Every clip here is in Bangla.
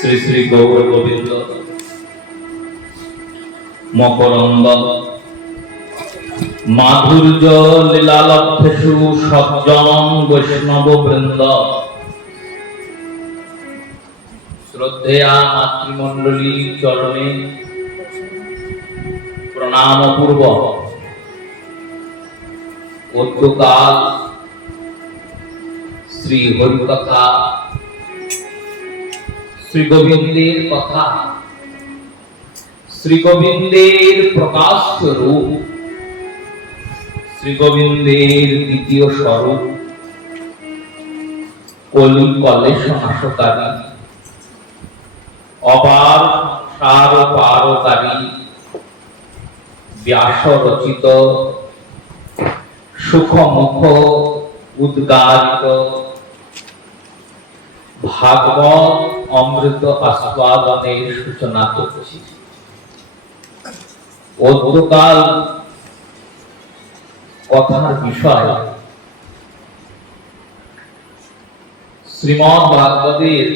শ্রী শ্রী গৌর গোবিন্দ মকরন্দ মাধুর্য লীলালব্ধেষু সজ্জন বৈষ্ণব বৃন্দ শ্রদ্ধেয়া মাতৃমণ্ডলী চরণে প্রণাম পূর্ব অদ্যকাল শ্রী হরিকথা শ্রী গোবিন্দের কথা শ্রী গোবিন্দের প্রকাশ রূপ শ্রী গোবিন্দের দ্বিতীয় স্বরূপ কলি কলেশ নাশকারী অপার সংসার পারকারী ব্যাস রচিত সুখমুখ উদ্গারিত ভাগবত অমৃত আস্বাদনের সূচনা করছি। অদ্যকাল কথার বিষয় শ্রীমদ্ ভাগবতের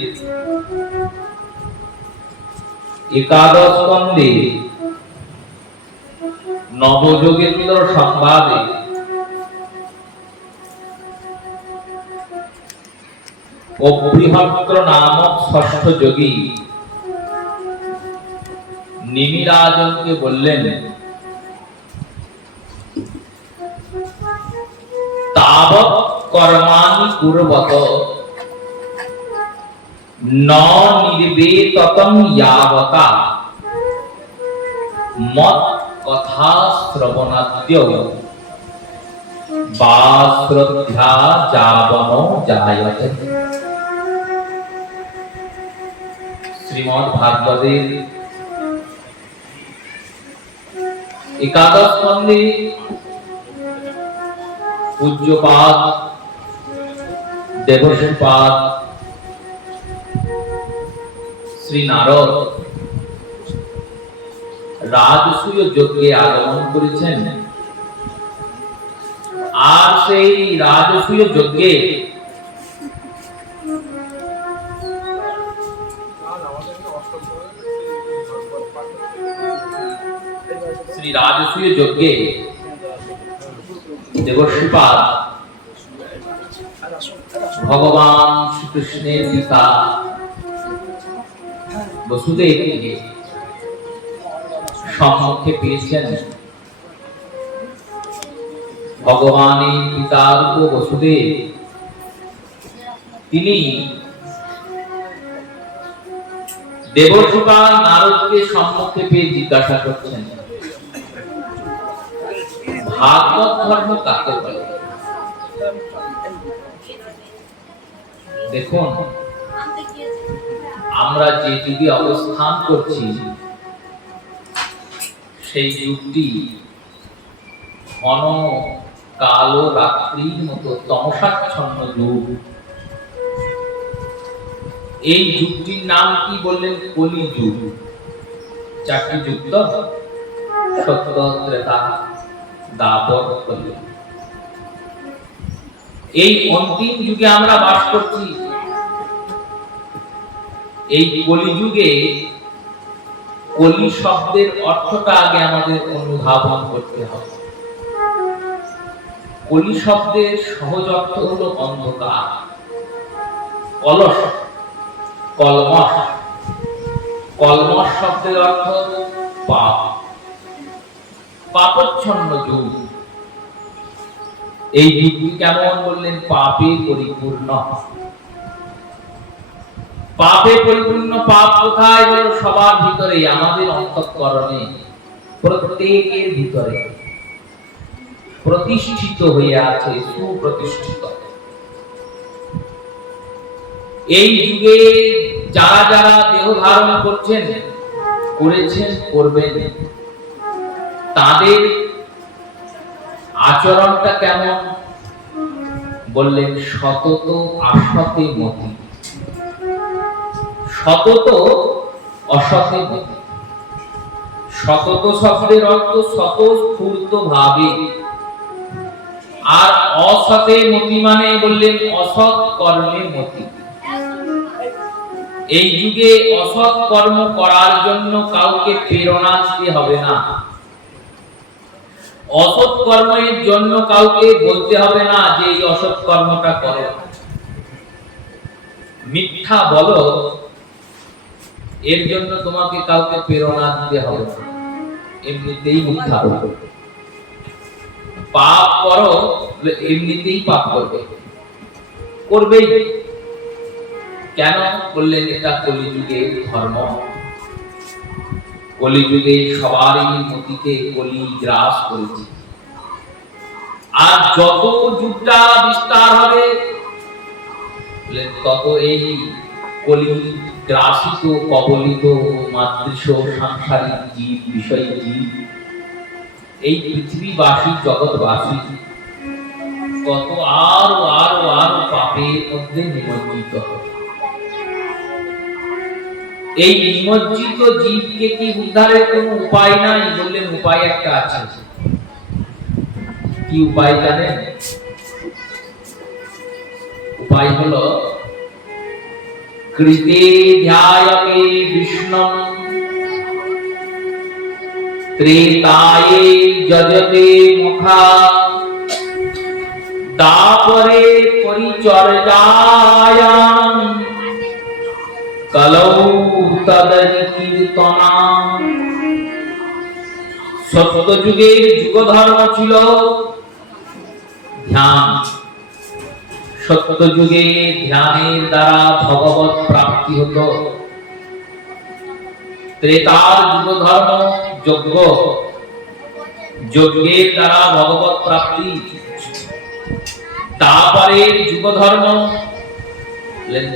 একাদশ স্কন্ধে নবযোগেন্দ্র সংবাদে অবৃহত্র নামক ষষ্ঠ যোগী নিমিরাজনকে বললেন, তাবৎ কর্মাণি কুর্বত ন নির্বেততং ইয়াবতা মৎ কথা শ্রবণাদ্য বা শ্রদ্ধা যাবনো জায়তে। শ্রীমদ্ ভাগবতের একাদশ স্কন্ধে পূজ্যপাদ দেবশ্রীপাদ শ্রী নারদ রাজসূয় যজ্ঞে আগমন করেছেন। আর সেই রাজসূয় যজ্ঞে শ্রী রাজসূয় যজ্ঞে দেবশ্রীপাদ ভগবান শ্রীকৃষ্ণের পিতা বসুদেবকে সম্মুখে পেয়েছেন। ভগবানের পিতার বসুদেব তিনি দেবশ্রীপাদ নারদকে সম্মুখে পেয়ে জিজ্ঞাসা করছেন, ভাগবত ধর্ম কাকে বলে? দেখুন, আমরা যে যুগে অবস্থান করছি সেই যুগটি ঘন কালো রাত্রির মতো তমসাচ্ছন্ন যুগ। এই যুগটির নাম কি বললেন? কলি যুগ। চারটি যুগ তো, সত্য, ত্রেতা, দাপর, কলি। এই অন্তিম যুগে আমরা বাস করছি। এই কলি যুগে কলি শব্দের অর্থটা আগে আমাদের অনুধাবন করতে হবে। কলি শব্দের সহজ অর্থ হলো অন্ধকার, কলস, কলমশ। কলমশ শব্দের অর্থ পাপ, পাপচ্ছন্ন যুগ। এই যুগটি কেমন বললেন? পাপে পরিপূর্ণ। পাপে পরিপূর্ণ। পাপ কোথায়? হলো সবার ভিতরে, আমাদের অন্তঃকরণে, প্রত্যেকের ভিতরে প্রতিষ্ঠিত হয়ে আছে, সুপ্রতিষ্ঠিত। এই যুগে যারা যারা দেহ ধারণ করছেন, করেছেন, করবেন, তাদের আচরণটা কেমন বললেন? সতত আসতে মতি। সতত অসতে মতি। সতত শব্দের অর্থ স্বতঃস্ফূর্ত ভাবে, আর অসতে মতি মানে বললেন অসৎ কর্মে মতি। এই যুগে অসৎ কর্ম করার জন্য কাউকে প্রেরণা দিতে হবে না, অসৎ কর্মের জন্য কাউকে বলতে হবে না যে এই অসৎ কর্মটা করো। মিথ্যা বলো, এর জন্য তোমাকে কাউকে প্রেরণা দিতে হবে না, এমনিতেই মিথ্যা বলো। পাপ করো, এমনিতেই পাপ করবে, করবেই। কেন বললেন? এটা কলিযুগের ধর্ম। কলিযুগে সবারই মতিতে কলি গ্রাস করেছে। আর যত যুগটা বিস্তার হবে তত এই কলি গ্রাসিত কবলিত মাতৃশ সাংসারিক জীব, বিষয় জীব, এই পৃথিবীবাসী জগৎবাসী কত আরো আরো আরো পাপের মধ্যে নিমজ্জিত হবে। এই নিমজ্জিত জীবকে কি উদ্ধারের কোনো উপায় নাই? বললেন উপায় একটা আছে। কি উপায় জানেন? উপায় হলো কৃতে ধ্যায়তে বিষ্ণুম ত্রেতায়ে যজতে মুখা দাপরে পরিচর্যায়াম কলৌ তদকীর্তনা। সত্যযুগের যুগধর্ম ছিল ধ্যান। সত্যযুগে ধ্যানের দ্বারা ভগবত প্রাপ্তি হতো। ত্রেতার যুগধর্ম যজ্ঞ, যজ্ঞের দ্বারা ভগবত প্রাপ্তি। তারপরের যুগধর্ম,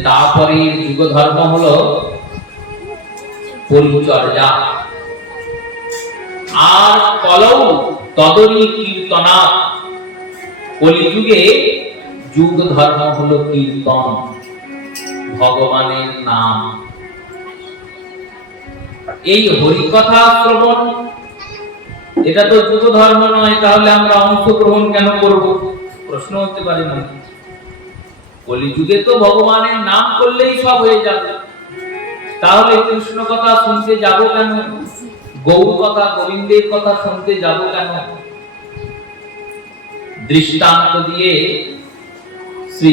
তারপরের যুগধর্ম হলো পরিচর্যা। আর কলৌ তদরি কীর্তনা, কলিযুগে যুগ ধর্ম হলো কীর্তন, ভগবানের নাম। এই হরিকথা শ্রবণ, এটা তো যুগ ধর্ম নয়, তাহলে আমরা অংশগ্রহণ কেন করব? প্রশ্ন হতে পারে না। কলিযুগে তো ভগবানের নাম করলেই সব হয়ে যাবে, তাহলে কৃষ্ণ কথা শুনতে যাব কেন? গৌর কথা, গোবিন্দের কথা শুনতে যাব কেন? দৃষ্টান্ত দিয়ে শ্রী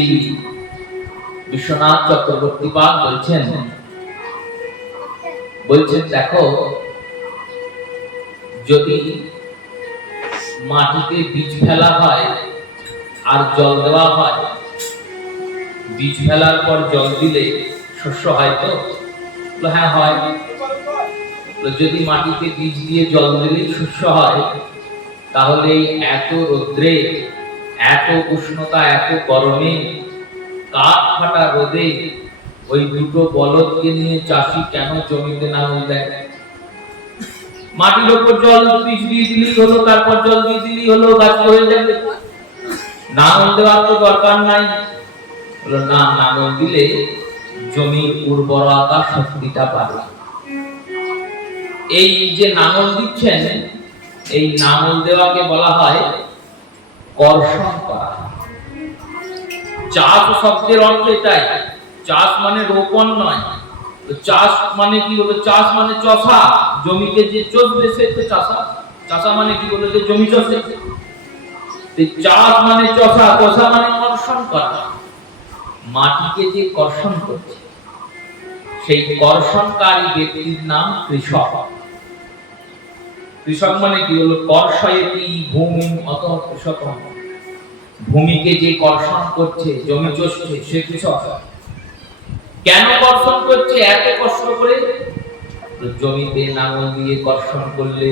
বিশ্বনাথ চক্রবর্তী পাদ বলছেন দেখো, যদি মাটিতে বীজ ফেলা হয় আর জল দেওয়া হয়, বীজ ফেলার পর জল দিলে শস্য হয় তো? হ্যাঁ হয়। যদি মাটিতে বীজ দিয়ে জল দিলেই শস্য হয়, তাহলে এত রোদ্রে, এত উষ্ণতা, এত গরমে, কাঠ ফাটা রোদে ওই দুটো বলদকে নিয়ে চাষি কেন জমিতে নাঙল দেয়? মাটির উপর জল বীজ দিয়ে দিলেই হলো, তারপর জল দিয়ে দিলেই হলো, গাছ হয়ে যাবে। নাঙল দেওয়ার তো দরকার নাই। না, নাঙল দিলে জমির উর্বরতা শক্তিটা বাড়ে। এই যে নাঙল দিচ্ছেন, এই নাঙল দেওয়াকে বলা হয় কর্ষণ করা। চাষ শব্দের অর্থ এটাই। চাষ মানে রোপণ নয়। চাষ মানে কি হলো? চাষ মানে চষা, জমিকে যে চষবে সে তো চাষা। চাষা মানে কি হলো? যে জমি চষে। চাষ মানে চষা, চষা মানে কর্ষণ করা। মাটিকে যে কর্ষণ করছে, সেই কর্ষণকারী ব্যক্তির নাম কৃষক। কৃষক মানে কি হলো? কর্ষয়তি ভূমি অত কৃষক। ভূমিকে যে কর্ষণ করছে, জমি চষছে, সে কৃষক। কেন কর্ষণ করছে এত কষ্ট করে? জমিতে নাঙল দিয়ে কর্ষণ করলে,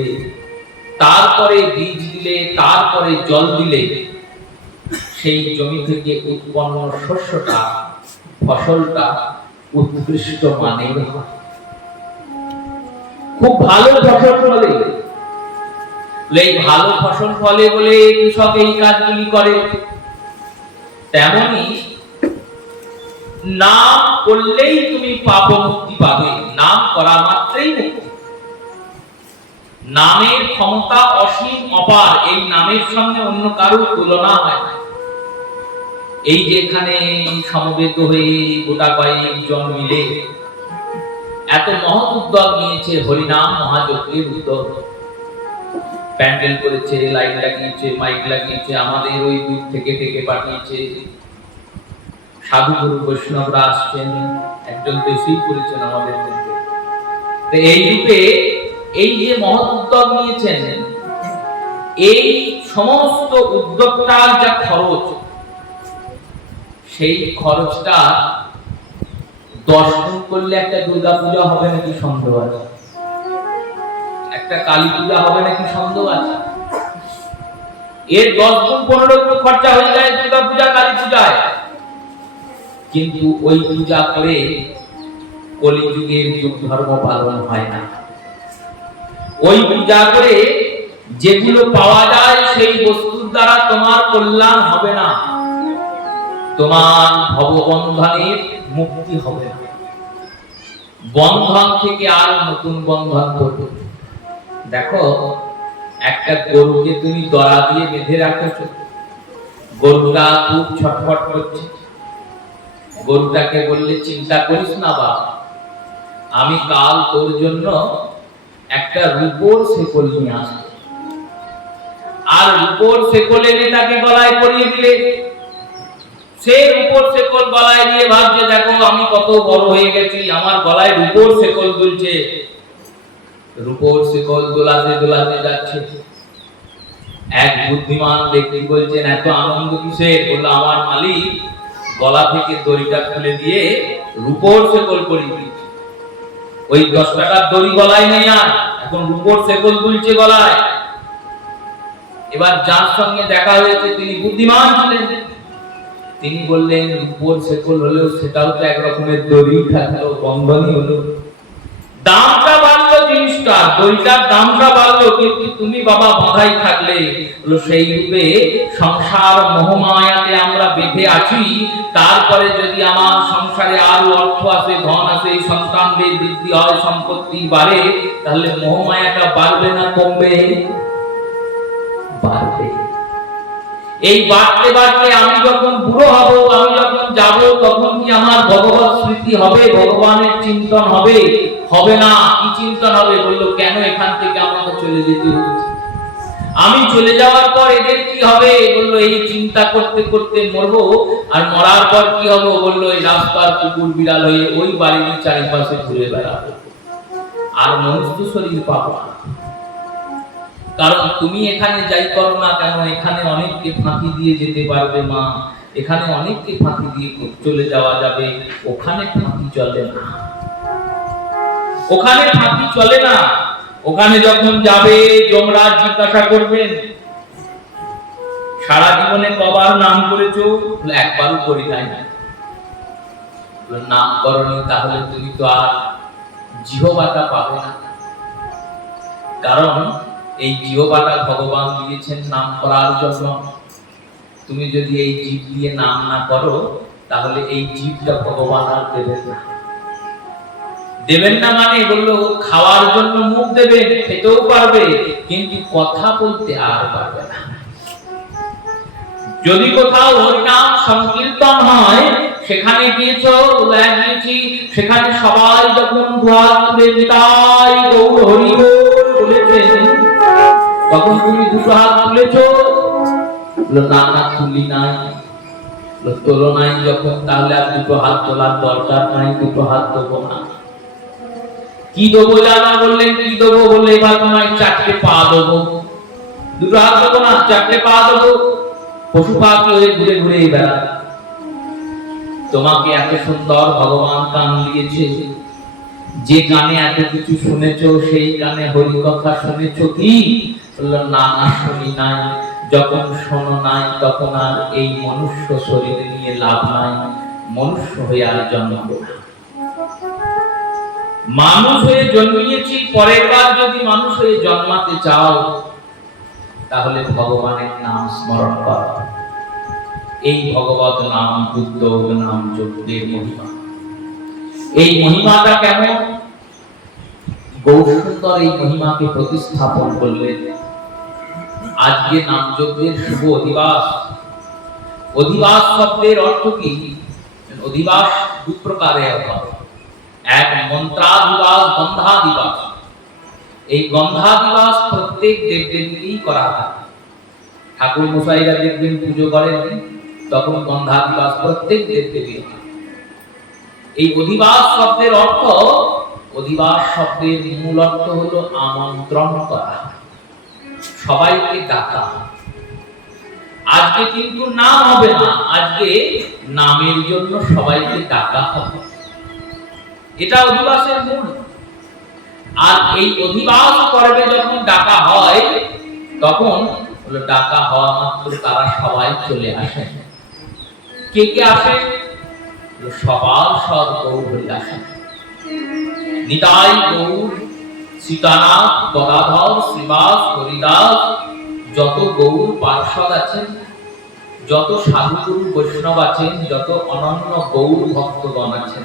তারপরে বীজ দিলে, তারপরে জল দিলে সেই জমি থেকে উৎপন্ন শস্যটা, ফসলটা উৎকৃষ্ট মানের হয়, খুব ভালো ফসল ফলে। এই ভালো ফসল ফলে বলে কৃষক এই কাজগুলি করে। তেমনি নাম করলেই তুমি পাপ মুক্তি পাবে, নাম করা মাত্রই মুক্তি। নামের ক্ষমতা অসীম অপার, এই নামের সঙ্গে অন্য কারো তুলনা হয় না। এই যে এখানে সমবেত হয়ে গোটা কয়েকজন মিলে এত মহৎ উদ্যোগ নিয়েছে হরিনাম মহাযজ্ঞের উদ্যোগ। প্যান্ডেল করেছে, লাইট লাগিয়েছে, মাইক লাগিয়েছে, আমাদের ওই দূর থেকে থেকে পাঠিয়েছে। সাধু গুরু বৈষ্ণবরা আসছেন, একজন বেশি করেছেন আমাদের মধ্যে। তো এই রূপে এই যে মহৎ উদ্যোগ নিয়েছেন, এই সমস্ত উদ্যোগটার যা খরচ, সেই খরচটা 10 গুণ করলে একটা দুর্গা পূজা হবে নাকি সন্দেহ আছে, একটা কালী পূজা হবে নাকি সন্দেহ আছে। এর 10 গুণ 15 গুণ খরচা হয়ে যায় দুর্গা পূজা কালী পূজায়। কিন্তু ওই পূজা করে কলিযুগের যুগ ধর্ম পালন হয় না। ওই পূজা করে যেগুলো পাওয়া যায় সেই বস্তুর দ্বারা তোমার কল্যাণ হবে না, তোমার ভববন্ধনের মুক্তি হবে না। বন্ধন থেকে আর নতুন বন্ধন করবে। দেখো, একটা গরুকে তুমি দড়া দিয়ে বেঁধে রাখছো, গরুটা খুব ছটফট করছে। গরুটাকে বললে, চিন্তা করিস না বাবা, আমি কাল তোর জন্য একটা রূপোর শেকল নিয়ে আসবো। আর রূপোর শেকল এনে তাকে গলায় পরিয়ে দিলে, সে রূপোর শেকল গলায় দিয়ে ভাবছে, দেখো আমি কত বড় হয়ে গেছি, আমার গলায় রূপোর শেকল দুলছে। রূপোর শেকল দোলাতে দোলাতে যাচ্ছে। এক বুদ্ধিমান ব্যক্তি বলছেন, এত আনন্দ কিসের? বলল, আমার মালিক গলা থেকে দড়িটা খুলে দিয়ে রূপোর শেকল পরিয়ে দিয়েছে। ওই 10 টাকার দড়ি গলায় নেই, আর এখন রূপোর শেকল দুলছে গলায়। এবার যার সঙ্গে দেখা হয়েছে তিনি বুদ্ধিমান ছিলেন, তিনি বললেন, রূপোর শেকল হলেও সেটাও তো এক রকমের দড়ি থাকলো, বন্ধনই হলো। দামটা বাড়লো জিনিসটা, দড়িটার দামটা বাড়লো, কিন্তু তুমি বাবা বাঁধাই থাকলে। সেই রূপে সংসার মোহমায়াতে আমরা বেঁধে আছি। তারপরে যদি আমার সংসারে আরো অর্থ আসে, ধন আসে, সন্তানদের বৃদ্ধি হয়, সম্পত্তি বাড়ে, তাহলে মোহমায়াটা বাড়বে না কমবে? বাড়বে। এই বাড়তে বাড়তে আমি যখন বুড়ো হব, আমি যখন যাব, তখন কি আমার ভগবত স্মৃতি হবে, ভগবানের চিন্তন হবে? হবে না। কি চিন্তন হবে? বললো, কেন এখান থেকে আমাকে চলে যেতে হচ্ছে? আমি চলে যাওয়ার পর এদের কি হবে? বললো, এই চিন্তা করতে করতে মরবো। আর মরার পর কি হবে? বললো, এই রাস্তার কুকুর বিড়াল হয়ে ওই বাড়ির চারিপাশে ঘুরে বেড়াবো, আর মনুষ্য শরীর পাবো না। কারণ তুমি এখানে যাই করো না কেন, এখানে অনেককে ফাঁকি দিয়ে যেতে পারবে মা, এখানে অনেককে ফাঁকি দিয়ে চলে যাওয়া যাবে, ওখানে ফাঁকি চলে না। ওখানে ফাঁকি চলে না। ওখানে যখন যাবে, যমরাজ জিজ্ঞাসা করবেন, সারা জীবনে কবার নাম করেছো? একবারও করি নাই। নাম করনি, তাহলে তুমি তো আর জিহ্বাটা পাবে না। কারণ এই জিহ্বাটা ভগবান দিয়েছেন নাম করার জন্য। তুমি যদি এই জীব দিয়ে নাম না করো, তাহলে এই জীবটা ভগবান আর দেবেন না। দেবেন না মানে বললো, খাওয়ার জন্য মুখ দেবেন, খেতেও পারবে, কিন্তু কথা বলতে আর পারবে না। যদি কোথাও হরিনাম সংকীর্তন হয়, সেখানে গিয়েছো, গিয়েছি, সেখানে সবাই যখন দুহাত তুলে নিতাই গৌর হরি বল বলেছেন, তখন তুমি দুটো হাত তুলেছো? না না, তুলি নাই। তোলো নাই যখন, তাহলে আর দুটো হাত তোলার দরকার নাই, দুটো হাত দেবো না। কি দেবো জানা? বললেন, কি দেবো? বললে, এবার তোমায় 4টে পা দেবো। দুটো হাত দেবো না, 4টে পা দেবো। পশু পাখি হয়ে ঘুরে ঘুরে বেড়া। তোমাকে এত সুন্দর ভগবান কান দিয়েছে, যে কানে এত কিছু শুনেছো, সেই কানে হরি কথা শুনেছো কি? বললো, না না, শুনি নাই। যখন শোনো নাই, তখন আর এই মনুষ্য শরীর নিয়ে লাভ নাই, মনুষ্য হয়ে আর জন্মাবো না। মানুষ হয়ে জন্মিয়েছি, পরের বার যদি মানুষ হয়ে জন্মাতে চাও, তাহলে ভগবানের নাম স্মরণ করো। এই ভগবত নাম, বুদ্ধ নাম, যজ্ঞের মহিমা। এই মহিমাটা কেমন? গৌরসুন্দর এই মহিমাকে প্রতিস্থাপন করলেন। আজকে নাম যজ্ঞের শুভ অধিবাস। অধিবাস শব্দের অর্থ কি? অধিবাস দু প্রকারের হয়। এক মন্ত্রাদিবাস, গন্ধাদিবাস। এই গন্ধাদিবাস প্রত্যেক দেবদেবীকেই করা হয়। ঠাকুর মশাইরা দেখবেন পুজো করেন, তখন গন্ধাদিবাস প্রত্যেক দেবদেবীর হয়। এই অধিবাস শব্দের অর্থ, অধিবাস শব্দের মূল অর্থ হলো আমন্ত্রণ করা, সবাইকে ডাকা। আজকে কিন্তু নাম হবে না, আজকে নামের জন্য সবাইকে ডাকা হবে, এটা অধিবাসের মূল। আর এই অধিবাস পর্বে যখন ডাকা হয়, তখন হলো ডাকা হওয়া মাত্র তারা সবাই চলে আসে। কে কে আসে? সবার সদ গৌর হরি আসে। নিতাই গৌর, সীতানাথ, গদাধর, শ্রীবাস, হরিদাস, যত গৌর পার্ষদ আছেন, যত সাধুগুরু বৈষ্ণব আছেন, যত অনন্য গৌর ভক্তগণ আছেন,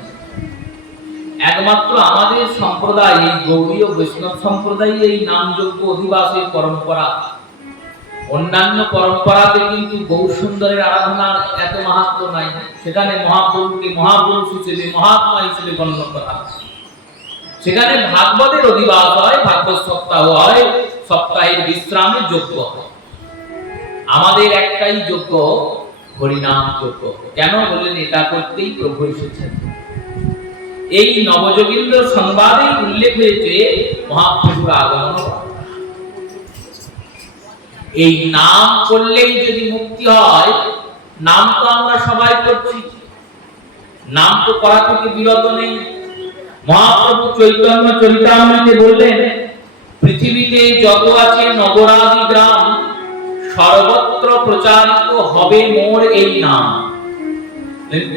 একমাত্র আমাদের সম্প্রদায়, এই গৌড়ীয় বৈষ্ণব সম্প্রদায় এই নামযজ্ঞ অধিবাসের পরম্পরা। অন্যান্য পরম্পরাতে কিন্তু গৌর সুন্দরের আরাধনার এত মাহাত্ম্য নাই। সেখানে মহাপ্রভুকে মহাপুরুষ হিসেবে, মহাত্মা হিসেবে গণ্য করা। সেখানে ভাগবতের অধিবাস হয়, ভাগবত সপ্তাহ হয়, সপ্তাহের বিশ্রামের যজ্ঞ হয়। আমাদের একটাই যজ্ঞ, হরিনাম যজ্ঞ। কেন বললেন? এটা করতেই প্রভু এসেছেন। এই নবযোগীন্দ্র সংবাদে উল্লেখ হয়েছে মহাপ্রভুর আগমন। এই নাম করলেই যদি মুক্তি হয়, নাম তো আমরা সবাই করছি, নাম তো করা থেকে বিরত নেই। মহাপ্রভু চৈতন্য চরিতামৃতে বললেন, পৃথিবীতে যত আছে নগরাদি গ্রাম, সর্বত্র প্রচারিত হবে মোর এই নাম।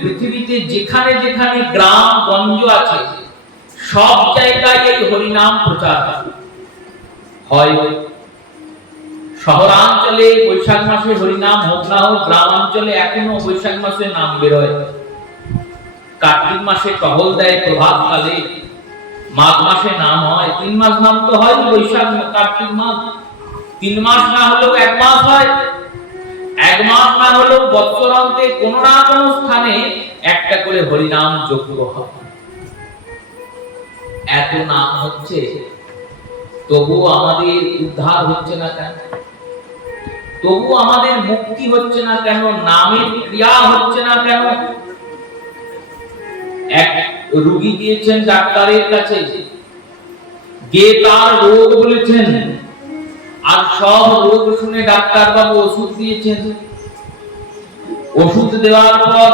পৃথিবীতে যেখানে যেখানে গ্রাম গঞ্জ আছে, সব জায়গায় এই হরিনাম প্রচার হয়। শহরাঞ্চলে বৈশাখ মাসে হরিনাম হোক না হোক, গ্রামাঞ্চলে এখনো বৈশাখ মাসে নাম বেরোয়। কার্তিক মাসে টহল দেয় প্রভাত কালে, মাঘ মাসে নাম হয়। 3 মাস নাম তো হয়, বৈশাখ, কার্তিক, মাঘ। 3 মাস না হলেও 1 মাস হয়। 1 মাস না হলেও বৎসরান্তে কোন না কোন স্থানে একটা করে হরিনাম যজ্ঞ হয়। এত নাম হচ্ছে, তবু আমাদের উদ্ধার হচ্ছে না কেন? তবু আমাদের মুক্তি হচ্ছে না কেন? নামের ক্রিয়া হচ্ছে না কেন? এক রোগী গিয়েছেন ডাক্তারের কাছে, যে তার রোগ বলেছেন, আর সব রোগ শুনে ডাক্তার বাবু ওষুধ দিয়েছেন। ওষুধ দেওয়ার পর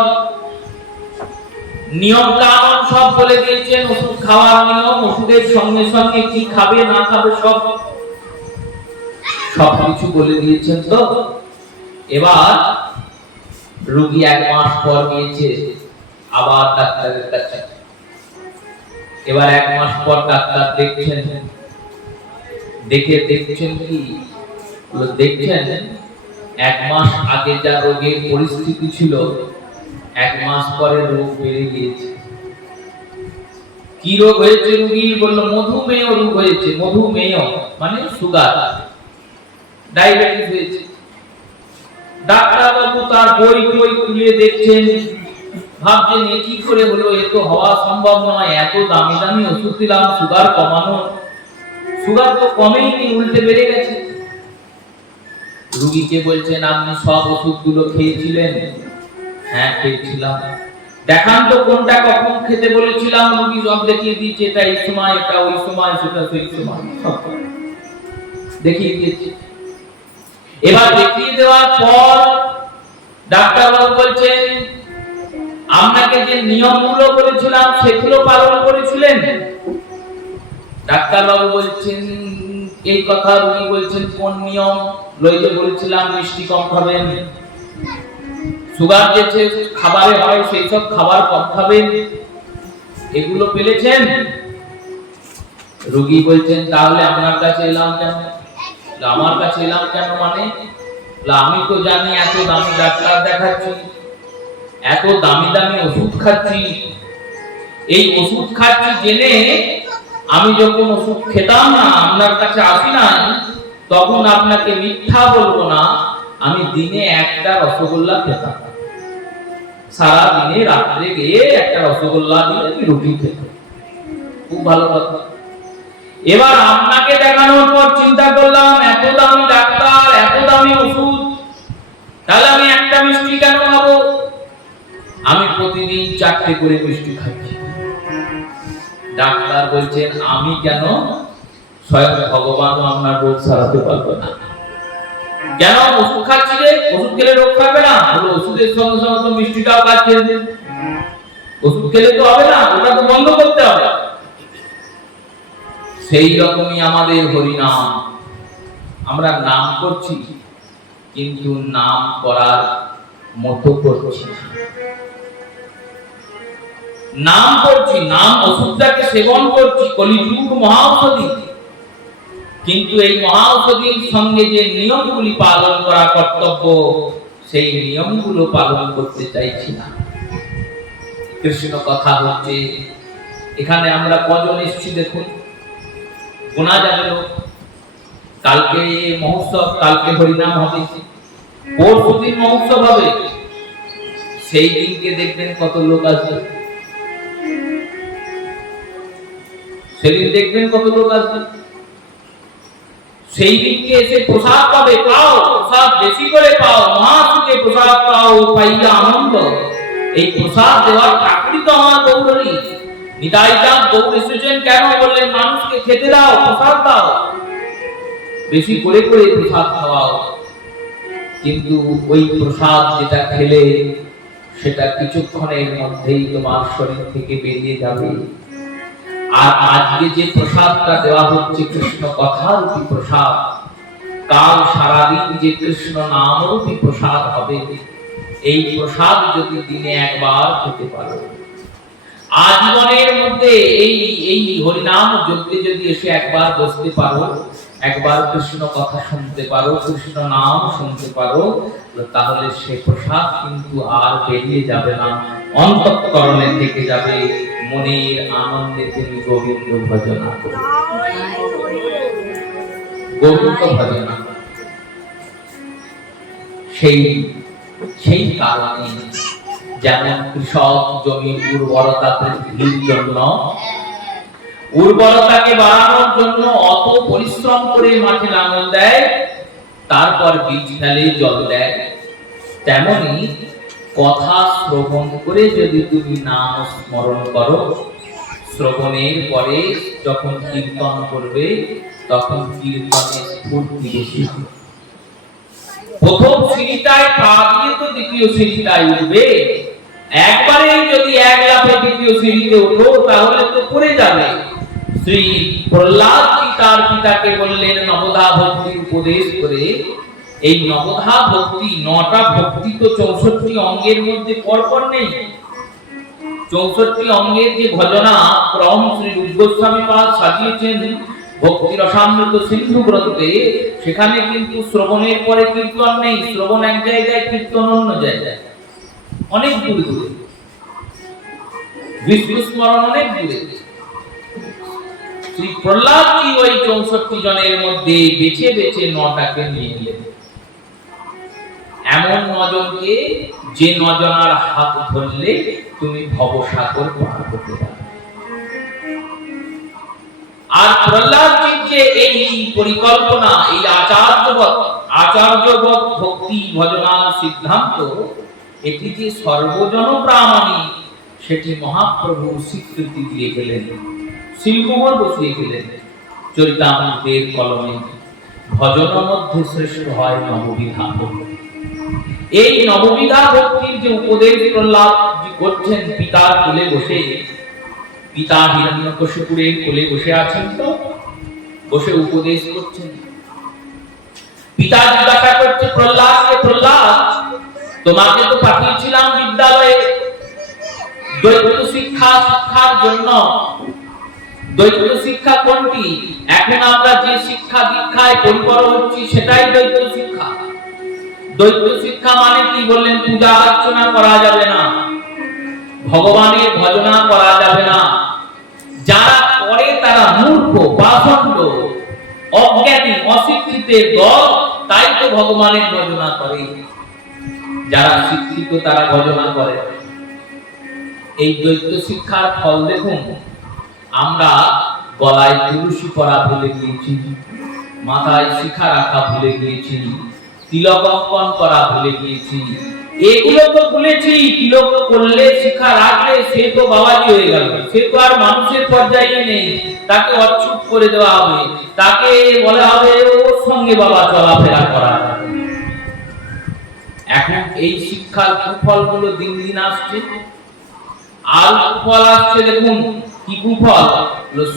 নিয়ম কানুন সব বলে দিয়েছেন, ওষুধ খাওয়ার নিয়ম, ওষুধের সঙ্গে সঙ্গে কি খাবে না খাবে সব কিছু বলে দিয়েছেন। তো এবার রোগী 1 মাস পর গিয়েছে আবার ডাক্তারের কাছে। এবার 1 মাস পর ডাক্তার দেখছেন, দেখছেন কি? দেখছেন 1 মাস আগে যা রোগের পরিস্থিতি ছিল, 1 মাস পরে রোগ বেড়ে গিয়েছে। কি রোগ হয়েছে? রোগী বলল মধুমেহ রোগ হয়েছে। মধুমেহ মানে সুগার, ডায়াবেটিস হয়েছে। ডাক্তার বাবু তার বই খুলে দেখছেন, ভাবছেন এ কি করে হলো, এ তো হওয়া সম্ভব নয়, এত দামি দামি ওষুধ দিলাম সুগার কমানো, সুগার তো কমেইনি, উল্টে বেড়ে গেছে। রোগীকে বলছেন, আপনি সব ওষুধগুলো খেয়েছিলেন? হ্যাঁ খেয়েছিলাম। দেখান তো কোনটা কখন খেতে বলেছিলাম। রোগী সব দেখিয়ে দিয়েছে, এটা এই সময়, এটা ওই সময়, সেটা সেই সময়, সব দেখিয়ে দিয়েছে। এবার দেখিয়ে দেওয়ার পর ডাক্তার বাবু বলছেন, আপনাকে যে নিয়মগুলো বলেছিলাম সেগুলো পালন করেছিলেন? ডাক্তার বাবু বলছেন এই কথা। রোগী বলছেন কোন নিয়ম? লইতে বলেছিলাম মিষ্টি কম খাবেন, সুগার যে খাবারে হয় সেই সব খাবার কম খাবেন, এগুলো পেলেছেন? রোগী বলছেন তাহলে আপনার কাছে এলাম কেন? আমার কাছে এলাম কেন মানে? আমি তো জানি এত দামি ডাক্তার দেখাচ্ছি, এত দামি দামি ওষুধ খাচ্ছি, এই ওষুধ খাচ্ছি জেনে আমি যখন ওষুধ খেতাম না, আপনার কাছে আসি না, তখন আপনাকে মিথ্যা বলবো না, আমি দিনে একটা রসগোল্লা খেতাম। সারা দিনে রাত্রে গিয়ে একটা রসগোল্লা দিয়ে আমি রুটি খেতাম। খুব ভালো কথা। এবার আপনাকে দেখানোর পর চিন্তা করলাম এত দামি ডাক্তার, এত দামি ওষুধ, তাহলে আমি একটা মিষ্টি কেন খাবো? আমি প্রতিদিন 4টে করে মিষ্টি খাচ্ছি। ডাক্তার বলছেন আমি কেন, স্বয়ং ভগবানও আপনার রোগ সারাতে পারবে না। কেন? ওষুধ খাচ্ছি যে, ওষুধ খেলে রোগ খাবে না? ওষুধের সঙ্গে সঙ্গে তো মিষ্টিটাও খাচ্ছেন, ওষুধ খেলে তো হবে না, ওটা তো বন্ধ করতে হবে। সেই রকমই আমাদের হরিনাম, আমরা নাম করছি কিন্তু নাম করার মতো করছি না। নাম করছি, নাম ওষুধটাকে সেবন করছি, কলিযুগ মহাঔষধি, কিন্তু এই মহাঔষধির সঙ্গে যে নিয়মগুলি পালন করা কর্তব্য, সেই নিয়মগুলো পালন করতে চাইছি না। কৃষ্ণ কথা হচ্ছে, এখানে আমরা কজন এসেছি দেখুন, গোনা যাবে লোক। কালকে মহোৎসব, কালকে হরিনাম হবে, পরশুদিন মহোৎসব হবে, সেই দিনকে দেখবেন কত লোক আসবে, সেদিন দেখবেন কত লোক আসবে। সেই দিনকে এসে প্রসাদ পাবে, পাও প্রসাদ বেশি করে পাও, মহাসুখে প্রসাদ পাও, পাইয়া আনন্দ। এই প্রসাদ দেওয়ার ঠাকুরই তো আমার গৌরী। নিতাই চাঁদ গৌর এসেছেন কেন? বললেন মানুষকে খেতে দাও, প্রসাদ দাও, বেশি করে করে প্রসাদ খাওয়াও। কিন্তু ওই প্রসাদ যেটা খেলে সেটা কিছুক্ষণের মধ্যেই তোমার শরীর থেকে বেরিয়ে যাবে। আর আজকে যে প্রসাদটা দেওয়া হচ্ছে কৃষ্ণ কথারূপী প্রসাদ, কাল সারাদিন যে কৃষ্ণ নামরূপী প্রসাদ হবে, এই প্রসাদ যদি দিনে একবার খেতে পারো, আজীবনের মধ্যে এই হরিনাম যজ্ঞে যদি এসে একবার বসতে পারো, একবার কৃষ্ণ কথা শুনতে পারো, কৃষ্ণ নাম শুনতে পারো, তাহলে সে প্রসাদ কিন্তু আর বেরিয়ে যাবে না, অন্তঃকরণে থেকে যাবে। মনের আনন্দে তুমি গোবিন্দ ভজনা করো, গোবিন্দ ভজনা। সেই কারণে যেমন কৃষক জমির উর্বরতা বৃদ্ধির জন্য, উর্বরতাকে বাড়ানোর জন্য অত পরিশ্রম করে মাঠে লাঙল দেয়, তারপর বীজ ফেলে, জল দেয়, তেমনি কথা শ্রবণ করে যদি তুমি নাম স্মরণ করো, শ্রবণের পরে যখন কীর্তন করবে, তখন কীর্তনের স্ফূর্তি বেশি হবে। প্রথম সিঁড়িটায় পা দিয়ে তো দ্বিতীয় সিঁড়িটায় উঠবে, একবারে যদি এক লাফে দ্বিতীয় সিঁড়িতে ওঠো তাহলে তো পড়ে যাবে। শ্রী প্রহ্লাদ তার পিতাকে বললেন নবধা ভক্তি উপদেশ করে, এই নবধা ভক্তি, 9টা ভক্তি তো 64 অঙ্গের মধ্যে পরপর নেই। 64 অঙ্গের যে ভজনা ক্রম শ্রী রূপ গোস্বামী পাদ সাজিয়েছেন ভক্তি রসামৃত সিন্ধু গ্রন্থে, সেখানে কিন্তু শ্রবণের পরে কীর্তন নেই, শ্রবণ এক জায়গায়, কীর্তন অন্য জায়গায়, অনেক দূরে দূরে, বিষ্ণু স্মরণ অনেক দূরে। শ্রী প্রহ্লাদ ওই 64 জনের মধ্যে বেছে বেছে 9টাকে নিয়ে নিলেন। এমন 9 জনকে যে 9 জনার হাত ধরলে তুমি ভবসাগর পার করতে পারবে। আর প্রহ্লাদজির যে এই পরিকল্পনা, এই আচার্যবৎ ভক্তি ভজনার সিদ্ধান্ত, এটি যে সর্বজন প্রামাণিক, সেটি মহাপ্রভু স্বীকৃতি দিয়ে গেলেন, শিলমোহর বসিয়ে গেলেন চরিতামৃতের কলমে। ভজন মধ্যে শ্রেষ্ঠ হয় নববিধা ভক্তি। এই নববিধা ভক্তির যে উপদেশ প্রহ্লাদ করছেন পিতার কোলে বসে, পিতা হিরণ্যকশিপুরের কোলে বসে আছেন, তো বসে উপদেশ করছেন। পিতা জিজ্ঞাসা করছে প্রহ্লাদকে, প্রহ্লাদ তোমাকে তো পাঠিয়েছিলাম বিদ্যালয়ে দ্বৈত শিক্ষার জন্য। দ্বৈত শিক্ষা কোনটি? এখন আমরা যে শিক্ষা দীক্ষায় পরিপূর্ণ হচ্ছি সেটাই দ্বৈত শিক্ষা। দ্বৈত শিক্ষা মানে কি? বললেন পূজা অর্চনা করা যাবে না, ভগবানের ভজনা করা যাবে না, যারা করে তারা মূর্খ, পাষণ্ড, অজ্ঞানী, অশিক্ষিতের দল, তাই তো ভগবানের ভজনা করে। যারা শিক্ষিত তারা ভজনা করে। এই দ্বৈত শিক্ষার ফল দেখুন, আমরা গলায় তুলসী পরা ভুলে গিয়েছি, মাথায় শিখা রাখা ভুলে গিয়েছি, তিলক অঙ্কন করা ভুলে গিয়েছি। এগুলো তো ভুলেছি। তিলক করলে শিখা রাখলে সে তো বাবাজি হয়ে গেল, সে তো আর মানুষের পর্যায়ে নেই। তাকে অচ্ছুত করে দেওয়া হবে, তাকে বলা হবে ওর সঙ্গে বাবা চলাফেরা করা। এখন এই শিক্ষার কুফলগুলো দিন দিন আসছে। আর কুফল আসছে, দেখুন কি কুফল,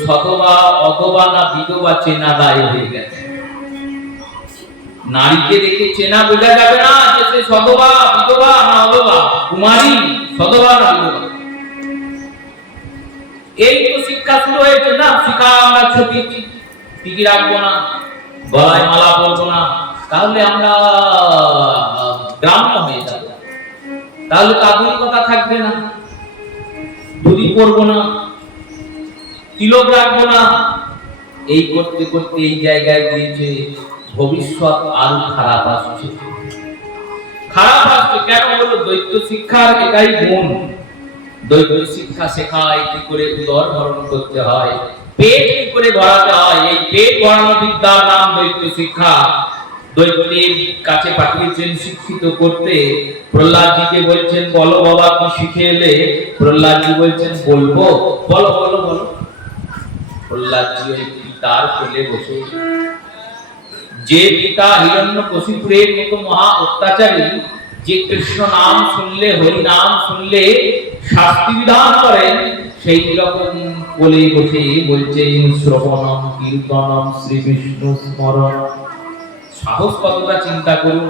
সতবা অথবা না বিধবা চেনা দায় হয়ে গেছে। নারীকে দেখে চেনা বোঝা যাবে না যে সে সতবা বিধবা না অথবা কুমারী, সতবা না বিধবা। এই তো শিক্ষা শুরু হয়েছে না। শিক্ষা আমরা ছবি টিকি রাখবো না, গলায় মালা পরবো না, তাহলে আমরা গ্রাম্য হয়ে যাবো, তাহলে আধুনিকতা থাকবে না। ধুতি পরবো না, তিলক রাখবো না, এই করতে করতে এই জায়গায় গিয়েছে। ভবিষ্যৎ আরো খারাপ আসছে। খারাপ আসছে কেন বলো? দৈত্য শিক্ষার এটাই গুণ। দৈত্য শিক্ষা শেখায় কি করে উদর ভরণ করতে হয়, পেট কি করে ভরাতে হয়। এই পেট ভরানো বিদ্যার নাম দৈত্য শিক্ষা। দৈত্যের কাছে পাঠিয়েছেন শিক্ষিত করতে। প্রহ্লাদজিকে বলছেন বলো বাবা কি শিখে এলে? প্রহ্লাদজি বলছেন বলবো, বলো বলো বলো। প্রহ্লাদজি ওই পিতার কোলে বসে, যে পিতা হিরণ্যকশিপুরের মতো মহা অত্যাচারী, যে কৃষ্ণ নাম শুনলে হরি নাম শুনলে শাস্তি বিধান করেন, সেই রকম কোলে বসে বলছেন শ্রবণম কীর্তনম শ্রী বিষ্ণু স্মরণ। সাহস কতটা চিন্তা করুন,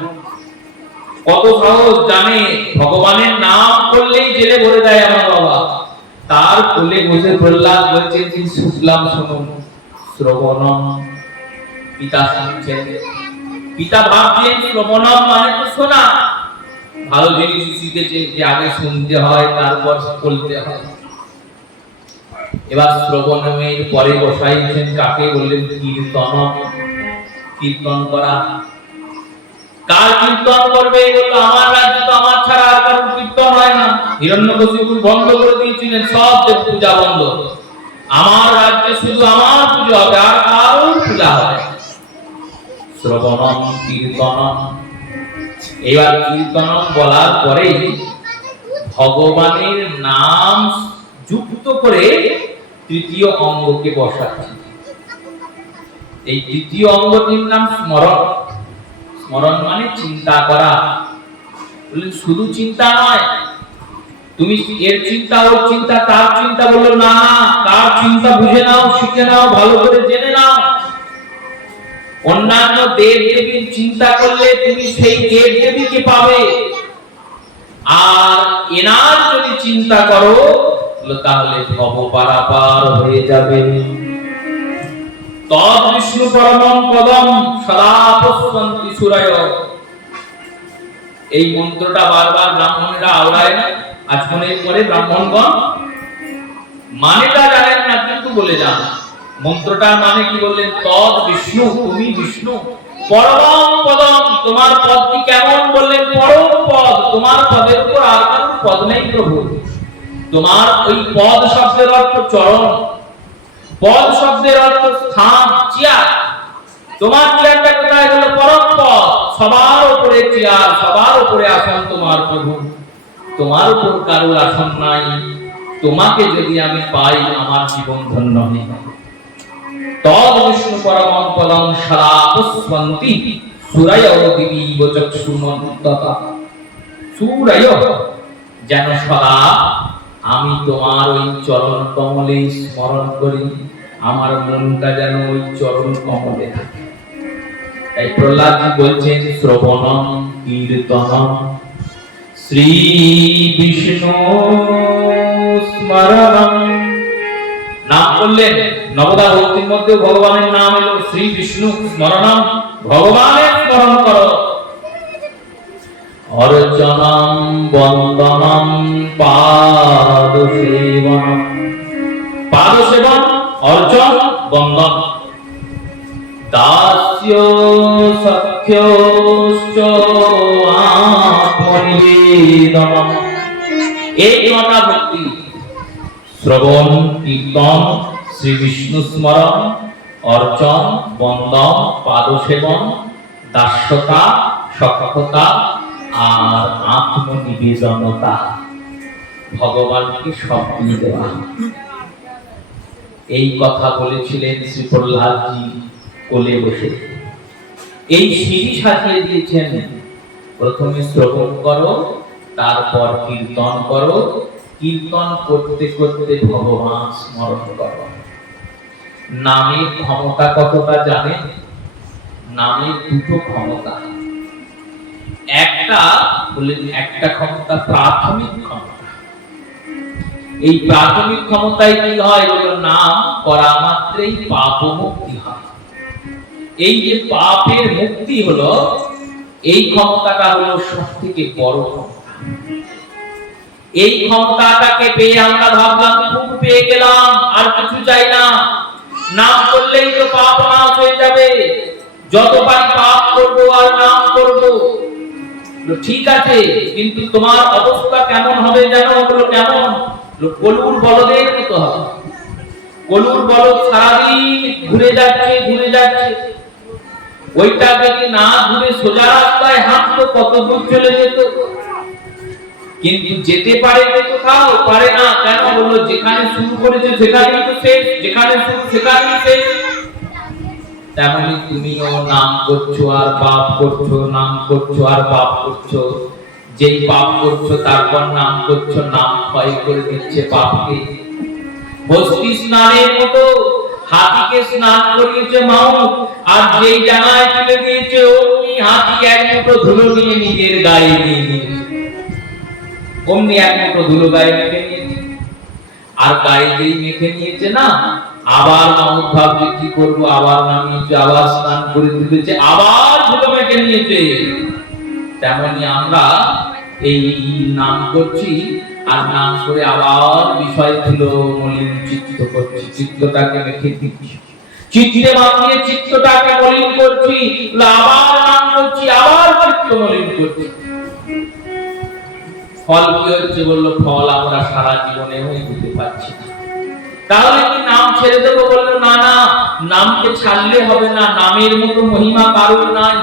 কত সাহস! জানে ভগবানের নাম করলেই জেলে ভরে দেয় আমার বাবা। তার কোলে বসে প্রহ্লাদ বলছেন শুনলাম শুনুন শ্রবণম। পিতা শুনছেন, পিতা ভাবছেন শ্রবণম মানে তো শোনা। ভালো জিনিস শিখেছে যে আগে শুনতে হয় তারপর বলতে হয়। এবার শ্রবণমের পরে বসাইছেন কাকে? বললেন কীর্তনম, কীর্তন করা। কার কীর্তন করবে? বলল আমার রাজ্য তো আমার ছাড়া আর কারোর কীর্তন হয় না। হিরণ্যকশিপু বন্ধ করে দিয়েছিলেন, সব দেব পূজা বন্ধ। আমার রাজ্যে শুধু আমার পূজা হবে, আর কারোর পূজা হবে। শ্রবণম কীর্তনম। এবার কীর্তনম বলার পরেই ভগবানের নাম যুক্ত করে তৃতীয় অঙ্গকে বসাচ্ছে। এই তৃতীয় অঙ্গটির নাম স্মরণ। স্মরণ মানে চিন্তা করা। বললেন শুধু চিন্তা নয়, তুমি এর চিন্তা ওর চিন্তা তার চিন্তা, বললো না না, তার চিন্তা বুঝে নাও, শিখে নাও, ভালো করে জেনে নাও। অন্যান্য দেব দেবীর চিন্তা করলে তুমি সেই দেব দেবীকে পাবে, আর এনার যদি চিন্তা করো তাহলে ভব পারাপার হয়ে যাবে। তদ বিষ্ণু পরমং পদম সদা পশ্যন্তি সুরায়। এই মন্ত্রটা বারবার ব্রাহ্মণেরা আওড়ায় না। আজমনের পরে ব্রাহ্মণগণ মানেটা জানেন না, কিন্তু বলে যান মন্ত্রটার মানে কি। বললেন তদ বিষ্ণু, তুমি বিষ্ণু। পরমং পদম, তোমার পদটি কেমন? বললেন পরম পদ, তোমার পদের উপর আর কারো পদ নেই প্রভু। তোমার ওই পদ শব্দের অর্থ চরণ, পদ শব্দের অর্থ স্থান, চেয়ার। তোমার চেয়ারটা কোথায়? হলো পরম পদ, সবার উপরে চেয়ার, সবার উপরে আসন তোমার প্রভু। তোমার উপর কারোর আসন নাই। তোমাকে যদি আমি পাই আমার জীবন ধন্য হবে। তদ বিষ্ণু পরমং পদং সদা পশ্যন্তি সুরায় দিবীব চক্ষুমন্ততা। সুরায় যেন সদা আমি তোমার ওই চরণ কমলে স্মরণ করি, আমার মনটা যেন ওই চরণ কমলে থাকে। তাই প্রহ্লাদজি বলছেন শ্রবণম কীর্তনম শ্রী বিষ্ণু স্মরণম। নাম করলেন নবদা ভক্তির মধ্যে ভগবানের নাম এলো শ্রী বিষ্ণু স্মরণম, ভগবানের স্মরণ করো। অর্চনম বন্দনম পাদ সেবনম। পাদ সেবন, অর্চন, বন্দন। দাস্য সখ্যশ্চ আত্মনিবেদনম। এই কটা ভক্তি শ্রবণ কীর্তন শ্রী বিষ্ণু স্মরণ, অর্চন, বন্দন, পাদসেবন, দাস্যতা, সক্ষতা আর আত্মনিবেদনতা, ভগবানকে সব দিয়ে দেওয়া। এই কথা বলেছিলেন শ্রী প্রহ্লাদজি কোলে বসে। এই সিঁড়ি সাজিয়ে দিয়েছেন, প্রথমে শ্রবণ করো, তারপর কীর্তন করো, কীর্তন করতে করতে ভগবান স্মরণ করো। নামের ক্ষমতা কতটা জানেন? নামের দুটো ক্ষমতা। একটা ক্ষমতা প্রাথমিক ক্ষমতা। এই প্রাথমিক ক্ষমতায় কি হয়? নাম করা মাত্রই পাপ মুক্তি হয়। এই যে পাপের মুক্তি হলো, এই ক্ষমতাটা হলো সবথেকে বড় ক্ষমতা। এই ক্ষমতাটাকে পেয়ে আমরা ভাবলাম খুব পেয়ে গেলাম, আর কিছু চাই না, নাম করলেই তো পাপ নাশ হয়ে যাবে, যত পারি পাপ করবো আর নাম করবো। ঠিক আছে, কিন্তু তোমার অবস্থা কেমন হবে জানো? কেমন? কলুর বলদের মতো হবে। কলুর বলদ সারাদিন ঘুরে যাচ্ছে। ওইটা যদি না ঘুরে সোজা রাস্তায় হাঁটতো কত দূর চলে যেত। কিন্তু যেতে পারে কোথাও পারে না। কেন? বললো যেখানে শুরু করেছে সেখানেই তো শেষ, যেখানে শুরু সেখানেই শেষ। তেমনি তুমিও নাম করছো আর পাপ করছো, নাম করছো আর পাপ করছো। যেই পাপ করছো তারপর নাম করছো, নাম ক্ষয় করে দিচ্ছে পাপকে। হস্তি স্নানের মতো হাতিকে স্নান করিয়েছে মাউট, আর যেই ডাঙায় তুলে দিয়েছে অমনি হাতি এক মুঠো ধুলো নিয়ে নিজের গায়ে নিয়ে নিয়েছে। অমনি এক মুঠো ধুলো গায়ে মেখে নিয়েছে। আর গায়ে যেই মেখে নিয়েছে না, আবার মাউট ভাবছে কি করবো, আবার নামিয়েছে, আবার স্নান করে দিয়েছে, আবার ধুলো মেখে নিয়েছে। তেমনি আমরা এই নাম করছি, আর নাম করে আবার বিষয় ধুলো মলিন চিত্ত করছি, চিত্তটাকে মেখে দিচ্ছি, চিত্তে মাখিয়ে চিত্তটাকে মলিন করছি, আবার নাম করছি, আবার চিত্ত মলিন করছি। ফল কি হচ্ছে? বললো ফল আমরা সারা জীবনেও দিতে পারছি না। তাহলে কি নাম ছেড়ে দেবো? বললো না না, নামকে ছাড়লে হবে না। নামের মতো মহিমা কারোর নাই।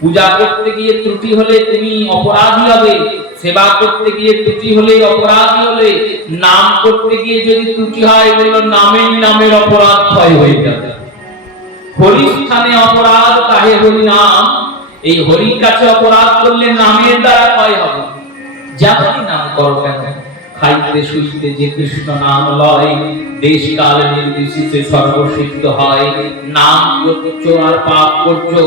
পূজা করতে গিয়ে ত্রুটি হলে তুমি অপরাধী হবে, সেবা করতে গিয়ে ত্রুটি হলে অপরাধী হলে, নাম করতে গিয়ে যদি ত্রুটি হয়, বললো নামের অপরাধ ক্ষয় হয়ে যাবে। হরি স্থানে অপরাধ তাহে হরি নাম। এই হরির কাছে অপরাধ করলে নামের দ্বারা ক্ষয় হবে। যেমনই নাম করো কেন, খাইতে শুইতে যে কৃষ্ণ নাম লয়, দেশ কাল নির্বিশেষে সর্বসিদ্ধ হয়। নাম করছো আর পাপ করছো,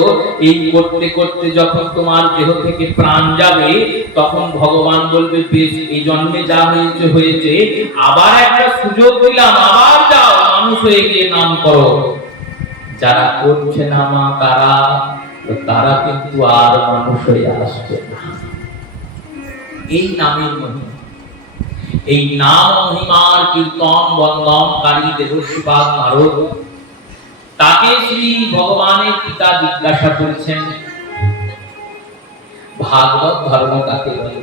এই করতে করতে যখন তোমার দেহ থেকে প্রাণ যাবে, তখন ভগবান বলবে বেশ, এই জন্মে যা হয়েছে হয়েছে, আবার একটা সুযোগ দিলাম, আবার যাও মানুষ হয়ে গিয়ে নাম করো। যারা করছে না মা তারা কিন্তু আর মানুষ হয়ে আসছে না। এই নামের মহিমা, এই নাম মহিমার কীর্তন বন্দনকারী দেবশ্রীপাদ নারদ, তাকে শ্রী ভগবানের পিতা জিজ্ঞাসা করেছেন ভাগবত ধর্ম কাকে বলে।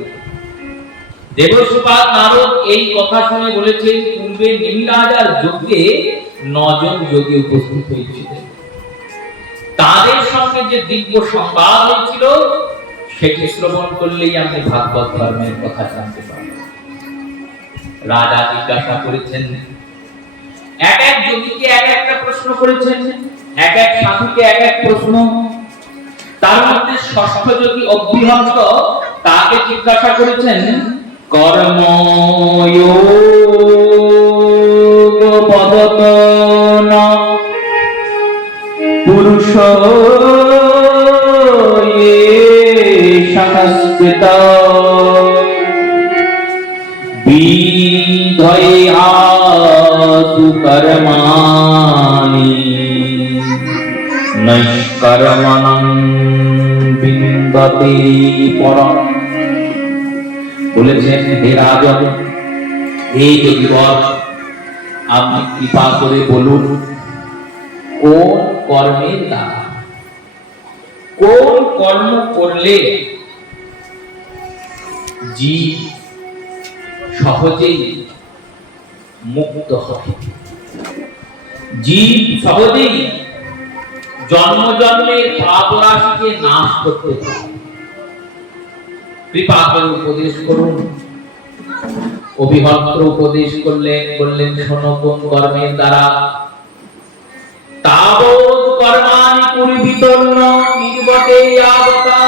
দেবশ্রীপাদ নারদ এই কথা শুনে বলেছেন, পূর্বে নিমিরাজার যজ্ঞে 9 জন যোগী উপস্থিত হয়েছিলেন। তাদের সঙ্গে যে দিব্য সংবাদ হয়েছিল, সেটি শ্রবণ করলেই আমি ভাগবত ধর্মের কথা জানতে পারব। রাজা জিজ্ঞাসা করেছেন, এক এক যোগীকে এক একটা প্রশ্ন করেছেন, এক এক সাধুকে এক এক প্রশ্ন। তার মধ্যে ষষ্ঠ যোগী অভ্রিহন্ত, তাকে জিজ্ঞাসা করেছেন কর্ময়োগ পদতন পুরুষ বিধয়াসু কর্মাণি নৈষ্কর্মণং বিন্দতে পরম। বলেছেন, হে রাজন, এই যোগীবর, আপনি কৃপা করে বলুন কোন কর্মের দ্বারা, কোন কর্ম করলে জীব সহজেই মুক্ত হয়। জীব সহজেই জন্ম জন্মের পাপ রাশিকে নাশ করতে পারে। কৃপা করে উপদেশ করুন। অভিভদ্র উপদেশ করলেন, বললেন শোনো কোন কর্মের দ্বারা তাবৎ কর্মাণি কুর্বিতন্ন নির্বতে যাবতা।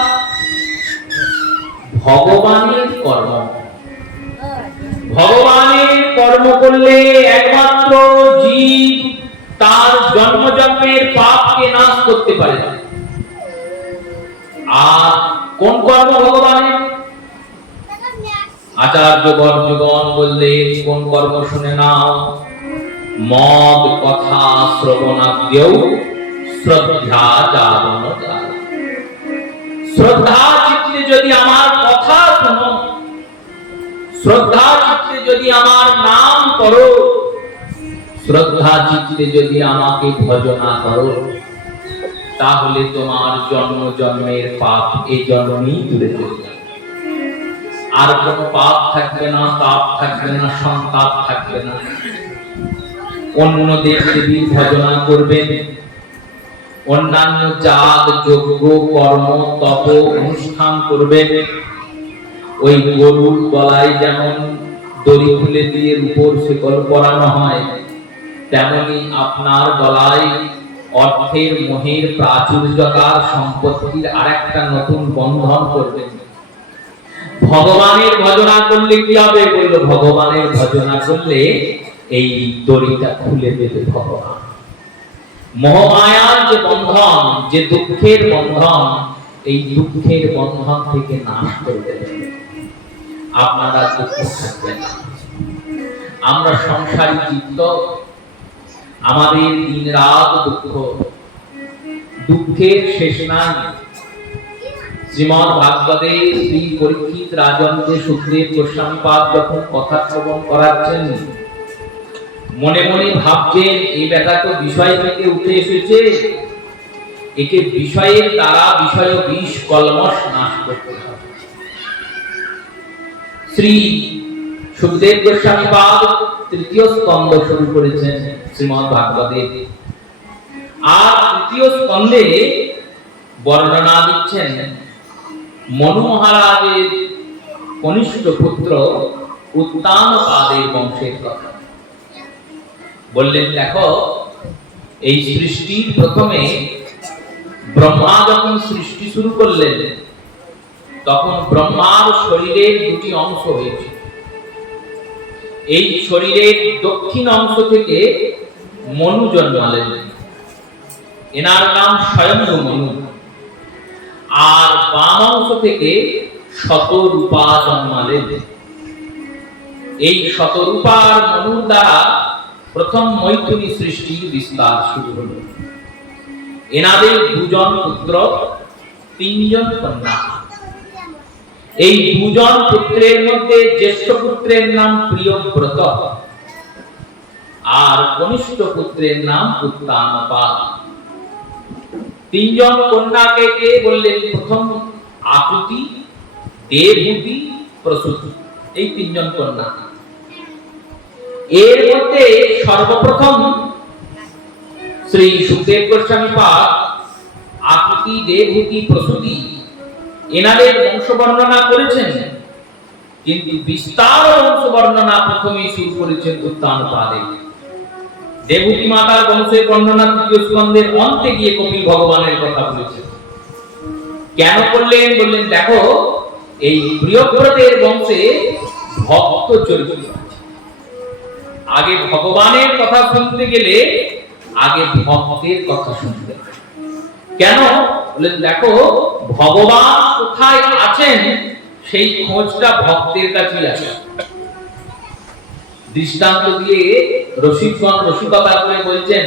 ভগবানের কর্ম, ভগবানের কর্ম করলে একমাত্র জীব তার জন্ম জন্মের পাপকে নাশ করতে পারে। আর কোন কর্ম ভগবানের? আচার্য বর্জগণ বললেন কোন কর্ম শুনে নাও। মদ কথা শ্রবণাদ্যৌ শ্রদ্ধা যাবন যায়। শ্রদ্ধা চিত্তে যদি আমার কথা শোনো, শ্রদ্ধা চিত্তে যদি আমার নাম করো, শ্রদ্ধা চিত্তে যদি আমাকে ভজনা করো, তাহলে তোমার জন্ম জন্মের পাপ এই জন্মেই দূরে চলে যাবে। আর কোনো পাপ থাকবে না, পাপ থাকবে না, সন্তাপ থাকবে না। অন্য দেব দেবীর ভজনা করবেন, অন্যান্য যাগ যজ্ঞ কর্ম তপ অনুষ্ঠান করবেন। ওই গরুর গলায় যেমন দড়ি খুলে দিয়ে উপর শিকল পরানো হয়, তেমনি আপনার গলায় অর্থের মোহের প্রাচুর্যতার সম্পত্তির আরেকটা নতুন বন্ধন করবেন। ভগবানের ভজনা করলে কি হবে? বলল ভগবানের ভজনা করলে এই দড়িটা খুলে দেবে ভগবান। মোহমায়ার যে বন্ধন, যে দুঃখের বন্ধন, এই দুঃখের বন্ধন থেকে নাশ করে দেবে। আপনারা দুঃখ থাকবে না। আমরা সংসারী চিত্ত, আমাদের দিন রাত দুঃখ, দুঃখের শেষ নাই। শ্রীমদ্ ভাগবতে শ্রী পরীক্ষিত রাজনকে সুখদেব গোস্বামী পাদ যখন কথা শ্রবণ করাচ্ছেন, মনে মনে ভাবছেন এই বেটা তো বিষয় থেকে উঠে এসেছে, একে বিষয়ের দ্বারা বিষয় বিষ কলমশ নাশ করতে হবে। শ্রী সুখদেব গোস্বামী পাদ তৃতীয় স্কন্ধ শুরু করেছেন শ্রীমদ্ ভাগবতে। আর তৃতীয় স্কন্ধে বর্ণনা দিচ্ছেন মনু মহারাজের কনিষ্ঠ পুত্র উত্তানপাদের বংশের কথা। বললেন দেখো, এই সৃষ্টির প্রথমে ব্রহ্মা যখন সৃষ্টি শুরু করলেন, তখন ব্রহ্মার শরীরের দুটি অংশ হয়েছে। এই শরীরের দক্ষিণ অংশ থেকে মনু জন্মালেন, এনার নাম স্বয়ম্ভু মনু। আর বাম অংশ থেকে শতরূপা জন্মালেন। এই শতরূপার মনুর দ্বারা প্রথম মৈথুনী সৃষ্টির বিস্তার শুরু হল। এনাদের দুজন পুত্র, তিনজন কন্যা। এই দুজন পুত্রের মধ্যে জ্যেষ্ঠ পুত্রের নাম প্রিয়ব্রত, আর কনিষ্ঠ পুত্রের নাম উত্তানপাদ। তিনজন কন্যাকে কে বললেন? প্রথম আকুতি, দেবহূতি, প্রসূতি, এই তিনজন কন্যা। এর মধ্যে সর্বপ্রথম শ্রী সুখদেব গোস্বামী পাদ আকুতি, দেবহূতি, প্রসূতি এনাদের বংশ বর্ণনা করেছেন, কিন্তু বিস্তার বংশ বর্ণনা প্রথমেই শুরু করেছেন উত্তানপাদে। দেবহূতি মাতার বংশের বর্ণনা তৃতীয় স্কন্ধের অন্তে গিয়ে কপিল ভগবানের কথা বলেছেন। কেন করলেন? বললেন দেখো, এই প্রিয়ব্রতের বংশে ভক্ত চরিত্র আছে। আগে ভগবানের কথা শুনতে গেলে আগে ভক্তের কথা শুনতে হবে। কেন? বললেন দেখো, ভগবান কোথায় আছেন সেই খোঁজটা ভক্তের কাছেই আছে। দৃষ্টান্ত দিয়ে রসিকগণ রসিকতা করে বলছেন,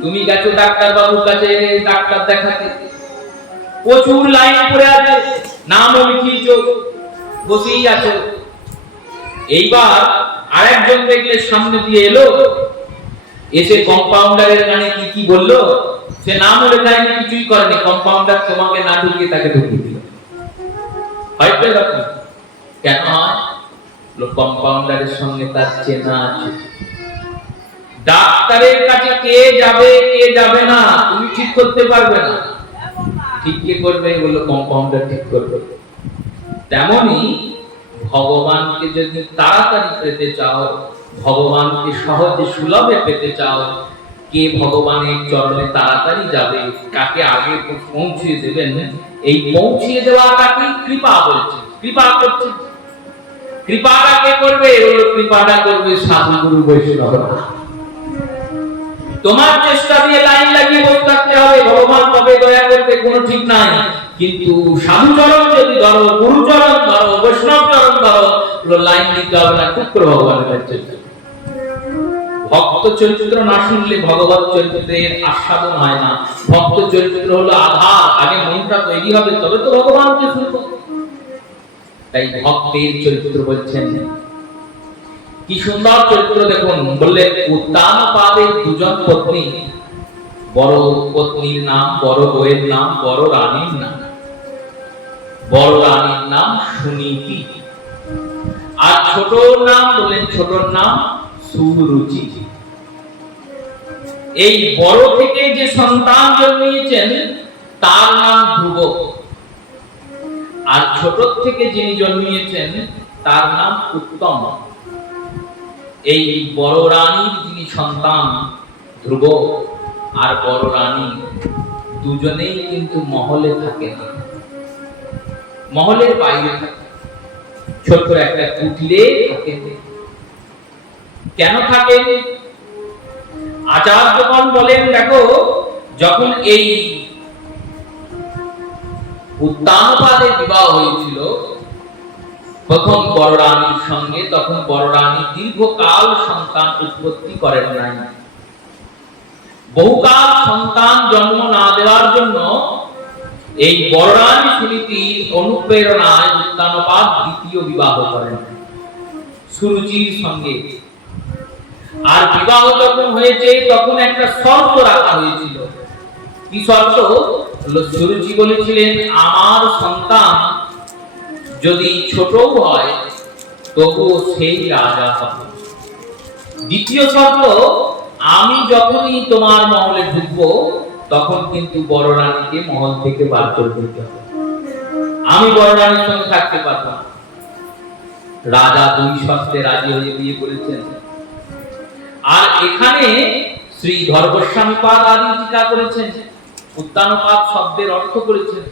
তুমি গেছো ডাক্তার বাবুর কাছে ডাক্তার দেখাতে, প্রচুর লাইন পড়ে আছে, নামও লিখিয়েছো, বসেই আছো। এইবার আরেকজন দেখলে সামনে দিয়ে এলো, এসে কম্পাউন্ডারের কানে কি কি বললো, সে নামও লেখায়নি, কিছুই করেনি, কম্পাউন্ডার তোমাকে না ঢুকিয়ে তাকে ঢুকিয়ে দিল। হয়তো এরকম কেন হয়? কম্পাউন্ডারের সঙ্গে তার চেনা আছে, ডাক্তারের কাছে কে যাবে কে যাবে না তুমি ঠিক করতে পারবে না। ঠিক কে করবে? বললো কম্পাউন্ডার ঠিক করবে। তেমনি ভগবানকে যদি তাড়াতাড়ি পেতে চাও, ভগবানকে সহজে সুলভে পেতে চাও, কে ভগবানের চরণে তাড়াতাড়ি যাবে, কাকে আগে পৌঁছিয়ে দেবেন, এই পৌঁছিয়ে দেওয়াটাকে কৃপা বলছে। কৃপা করছে। কৃপাটা কে করবে? বললো কৃপাটা করবে সাধু গুরু বৈষ্ণবরা। তোমার চেষ্টা দিয়ে লাইন লাগিয়ে বসে থাকতে হবে, ভগবান কবে দয়া করবে কোনো ঠিক নাই। কিন্তু সাধু চরণ যদি ধরো, গুরু চরণ ধরো, বৈষ্ণব চরণ ধরো, পুরো লাইন দিতে হবে না, খুব করে ভগবানের কাছে। ভক্ত চরিত্র না শুনলে ভগবত চরিত্রের আস্বাদন হয় না। ভক্ত চরিত্র হলো আধার, আগে মনটা তৈরি হবে তবে তো ভগবানকে শুনবো। তাই ভক্তের চরিত্র বলছেন কি সুন্দর চরিত্র দেখুন। বললেন উত্তানপাদের দুজন পত্নী, বড় পত্নীর নাম, বড় বউয়ের নাম, বড় রানীর নাম। বড় রানীর নাম সুনীতি, আর ছোটর নাম বললেন, ছোটর নাম সুরুচি। এই বড় থেকে যে সন্তান জন্মিয়েছেন তার নাম ধ্রুব, আর ছোট থেকে যিনি জন্মিয়েছেন তার নাম উত্তম। এই বড় রানীর যিনি সন্তান ধ্রুব আর বড় রানী, দুজনেই কিন্তু মহলে থাকে না, মহলের বাইরে থাকে, ছোট্ট একটা কুটিরে থাকে। কেন থাকে? আচার্যগণ বলেন, দেখো যখন এই উত্তানপাদের বিবাহ হয়েছিল প্রথম বড় রানীর সঙ্গে, তখন বড় রানী দীর্ঘকাল সন্তান উৎপত্তি করেন নাই। বহুকাল সন্তান জন্ম না দেওয়ার জন্য এই বড় রানী সুনীতির অনুপ্রেরণায় উত্তানপাদ দ্বিতীয় বিবাহ করেন সুরুচির সঙ্গে। আর বিবাহ যখন হয়েছে তখন একটা শর্ত রাখা হয়েছিল। কি শর্ত? সুরুচি বলেছিলেন, আমার সন্তান যদি ছোট হয় তবুও সেই রাজা হবে। দ্বিতীয় শর্ত, আমি যখনই তোমার মহলে ঢুকবো তখন কিন্তু বড় রানীকে মহল থেকে বার করে দিতে হবে, আমি বড় রানীর সঙ্গে থাকতে পারবো না। রাজা দুই শর্তে রাজি হয়ে বিয়ে করেছেন। আর এখানে শ্রী ধর্মস্বামী পাদ আদি টিকা করেছেন, উত্তানপাদ শব্দের অর্থ করেছেন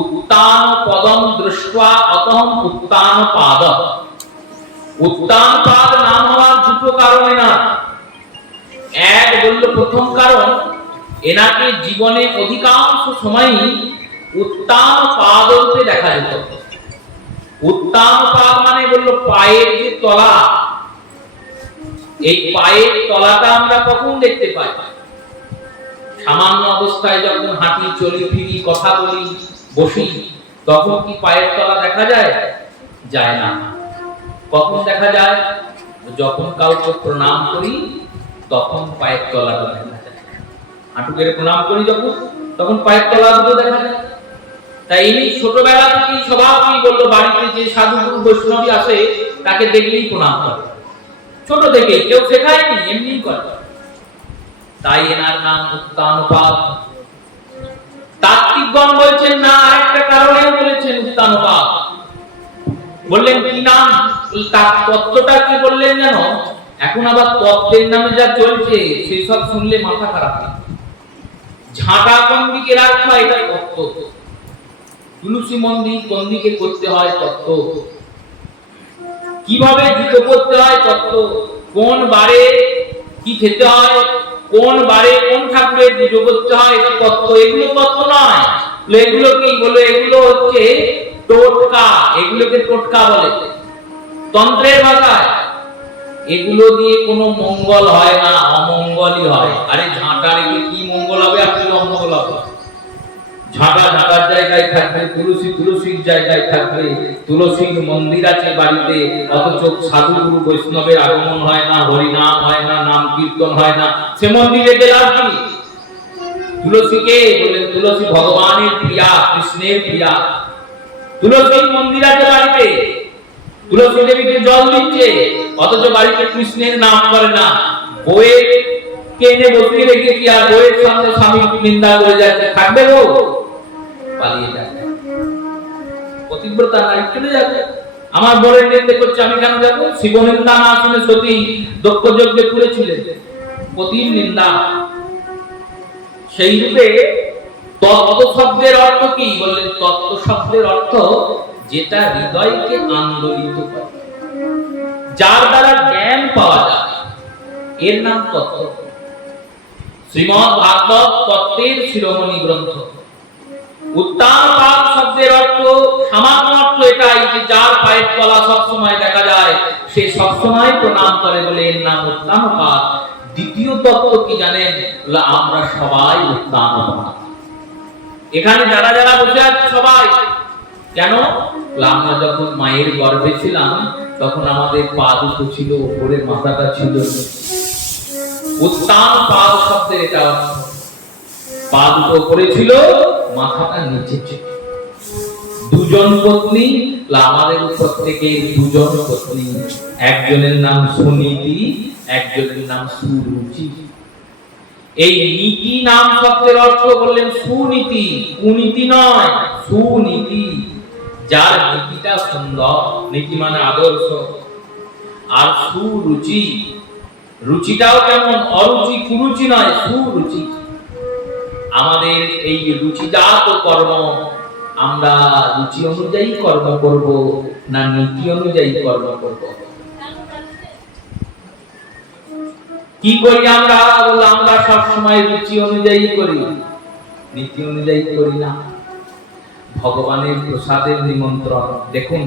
উত্তান পদম দৃষ্টা অতহম উত্তানপাদ। উত্তানপাদ নাম হওয়ার দুটো কারণে না। এক বলল, প্রথম কারণ, এনাকে জীবনে অধিকাংশ সময়ই উত্তানপাদরূপে দেখা যেত। উত্তানপাদ মানে বলল পায়ের যে তলা, এই পায়ের তলাটা আমরা কখন দেখতে পাই? সামান্য অবস্থায় যখন হাঁটি, চলি, ফিরি, কথা বলি, বসি, তখন কি পায়ের তলা দেখা যায়? যায় না। কখন দেখা যায়? যখন কাউকে প্রণাম করি তখন পায়ের তলাটা দেখা যায়। হাঁটুকে প্রণাম করি যখন, তখন পায়ের তলা দুটো দেখা যায়। তাই এই ছোটবেলা থেকেই স্বভাবই বললো, বাড়িতে যে সাধু গুরু বৈষ্ণবী আসে তাকে দেখলেই প্রণাম করে, ছোট থেকেই, কেউ শেখায়নি, এমনি করে। তাই এনার নাম উত্তানপাদ। তাত্ত্বিকগণ বলছেন না, আরেকটা কারণেও বলেছেন উত্তানপাদ। বললেন কি নাম? তার তত্ত্বটা কি বললেন জানো? এখন আবার তত্ত্বের নামে যা চলছে সেই সব শুনলে মাথা খারাপ হয়। ঝাঁটা কোন দিকে রাখতে হয় এটা তত্ত্ব, তুলসী মন্দির কোন দিকে করতে হয় তত্ত্ব, কিভাবে জুতো করতে হয় তত্ত্ব, কোন বারে কি খেতে হয়, কোন বারে কোন ঠাকুরের পুজো করতে হয় এটা তত্ত্ব। এগুলো তত্ত্ব নয়। এগুলো কি বলে? এগুলো হচ্ছে টোটকা। এগুলোকে টোটকা বলে তন্ত্রের ভাষায়। এগুলো দিয়ে কোনো মঙ্গল হয় না, অমঙ্গলই হয়। আরে ঝাঁটা রেখে কি মঙ্গল হবে? আসলে অমঙ্গল হবে। ঝাঁটা ঝাঁটার জায়গায় থাকবে, তুলসী তুলসীর জায়গায় থাকবে। তুলসীর মন্দির আছে বাড়িতে, অথচ সাধু গুরু বৈষ্ণবের আগমন হয় না, হরিনাম হয় না, নাম কীর্তন হয় না। সে মন্দিরে গেলাম কি? তুলসীকে বললেন, তুলসী ভগবানের প্রিয়া, কৃষ্ণের প্রিয়া। তুলসীর মন্দির আছে বাড়িতে, তুলসী দেবীকে জল দিচ্ছে, অথচ বাড়িতে কৃষ্ণের নাম করে না। বউয়ের কেনে বসিয়ে রেখেছি আর বউয়ের সামনে স্বামী নিন্দা করে যাচ্ছে, থাকবে গো? পালিয়ে যাবে। পতিব্রতা নাই, চলে যাবে। আমার বরের নিন্দে করছে, আমি কেন যাবো? শিবনিন্দা না শুনে সতী দক্ষ যজ্ঞে পুড়েছিলেন। পতির নিন্দা। সেই রূপে তত্ত্ব শব্দের অর্থ কি বললেন? তত্ত্ব শব্দের অর্থ যেটা হৃদয়কে আন্দোলিত করে, যার দ্বারা জ্ঞান পাওয়া যায়, এর নাম তত্ত্ব। শ্রীমদ্ ভাগবত তত্ত্বের শিরোমণি গ্রন্থ। উত্তানপাদ শব্দের অর্থ, সামান্য অর্থ এটাই যে যার পায়ের তলা সবসময় দেখা যায়, সে সবসময় প্রণাম করে বলে এর নাম উত্তানপাদ। দ্বিতীয় তত্ত্ব কি জানেন? আমরা সবাই উত্তানপাদ। এখানে যারা যারা বসে আছে সবাই কেন? আমরা যখন মায়ের গর্ভে ছিলাম তখন আমাদের পা দুটো ছিল উপরে, মাথাটা ছিল। উত্তানপাদ শব্দের এটা অর্থ, পা দুটো উপরে ছিল, মাথাটা নিচে ছিল। দুজন পত্নী, আমাদের প্রত্যেকের দুজন পত্নী। একজনের নাম সুনীতি, একজনের নাম সুরুচি। এই নীতি নাম শব্দের অর্থ বললেন সুনীতি, কুনীতি নয়, সুনীতি। যার নীতিটা সুন্দর, নীতি মানে আদর্শ। আর সুরুচি, রুচিটাও কেমন? অরুচি, কুরুচি নয়, সুরুচি। আমাদের এই রুচিজাত কর্ম, আমরা রুচি অনুযায়ী কর্ম করব না নীতি অনুযায়ী কর্ম করব? কি করি আমরা? আমরা সব সময় রুচি অনুযায়ী করি, নীতি অনুযায়ী করি না। ভগবানের প্রসাদের নিমন্ত্রণ দেখুন,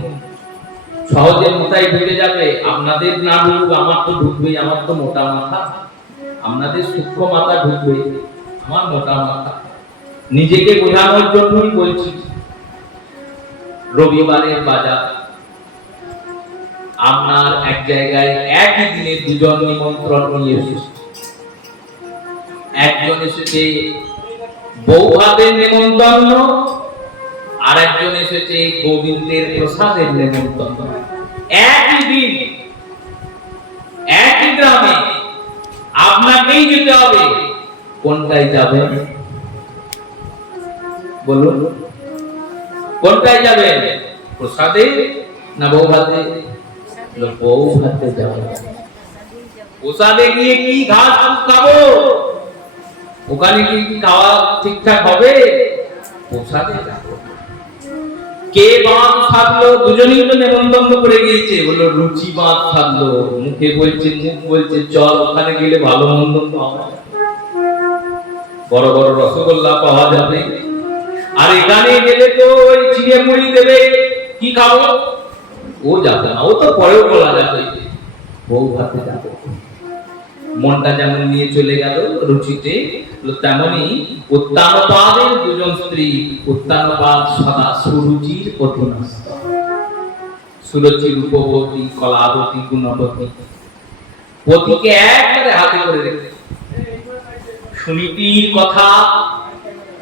সহজে মাথায় ঢুকে যাবে। আপনাদের না ঢুকুক, আমার তো ঢুকবেই, আমার তো মোটা মাথা। আপনাদের সূক্ষ্ম মাথা ঢুকবে, আমার মোটা মাথা। নিজেকে বোঝানোর জন্যই বলছি। রবিবারের বাজার, আপনার এক জায়গায় একই দিনে দুজন নিমন্ত্রণ নিয়ে এসেছে। একজন এসেছে বউ ভাতের নিমন্ত্রণ, আর একজন এসেছে গোবিন্দের প্রসাদের নিমন্ত্রণ। একই দিন, একই গ্রামে, আপনাকেই যেতে হবে। কোনটায় যাবেন বলুন? কোনটায় যাবেন? প্রসাদে না বউ ভাতে? বউ ভাতে যাবে। প্রসাদে গিয়ে কি ঘাস খাবো? ওখানে কি খাওয়া ঠিকঠাক হবে? প্রসাদে যাবো। কে বাদ থাকলো? দুজনেই তো নেমন্তন্ন করে গিয়েছে। বললো রুচি বাদ থাকলো, মুখে বলছে, মুখ বলছে চল ওখানে গেলে ভালো মন্দ পাওয়া যাবে, বড় বড় রসগোল্লা পাওয়া যাবে। আর এখানে গেলে তো ওই চিড়ে মুড়ি দেবে, কি খাবো? ও যাবে না, ও তো পরেও বলা যাবে বউ ভাতে যাবো। মনটা যেমন নিয়ে চলে গেল রুচিতে, তেমনি উত্তানপাদের দুজন স্ত্রী। উত্তানপাদ সদা সুরুচির অধীনস্থ। সুরুচি রূপবতী, কলাবতী, গুণবতী। পতিকে একবারে হাতে করে রেখে সুনীতির কথা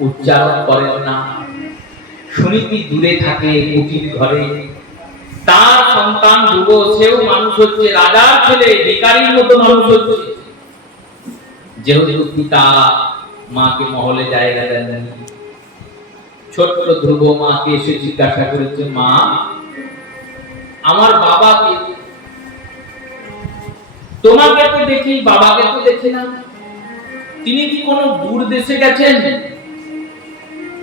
উচ্চারণ করেন না। সুনীতি দূরে থাকে কুটির ঘরে। তার সন্তান ধ্রুব, সেও মানুষ হচ্ছে, রাজার ছেলে, ভিখারির মতো মানুষ হচ্ছে। যেহেতু পিতা মাকে মহলে জায়গা দেন, ছোট্ট ধ্রুব মাকে এসে জিজ্ঞাসা করেছে, মা আমার বাবাকে, তোমাকে তো দেখি, বাবাকে তো দেখি না। তিনি কি কোনো দূর দেশে গেছেন?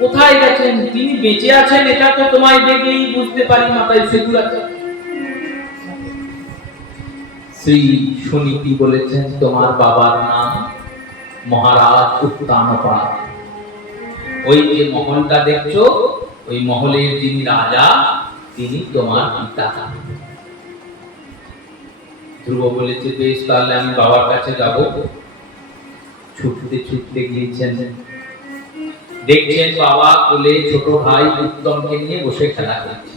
কোথায় গেছেন? তিনি বেঁচে আছেন এটা তো তোমায় দেখলেই বুঝতে পারি, মাথায় সিঁদুর আছে। শ্রী সুনীতি বলেছেন, তোমার বাবার নাম মহারাজ উত্তানপাদ। ওই যে মহলটা দেখছো, ওই মহলের যিনি রাজা, তিনি তোমার পিতা। ধ্রুব বলেছে, বেশ, তাহলে আমি বাবার কাছে যাব। ছুটতে ছুটতে গিয়েছেন, দেখছেন বাবা কোলে ছোট ভাই উত্তমকে নিয়ে বসে খেলা করছে।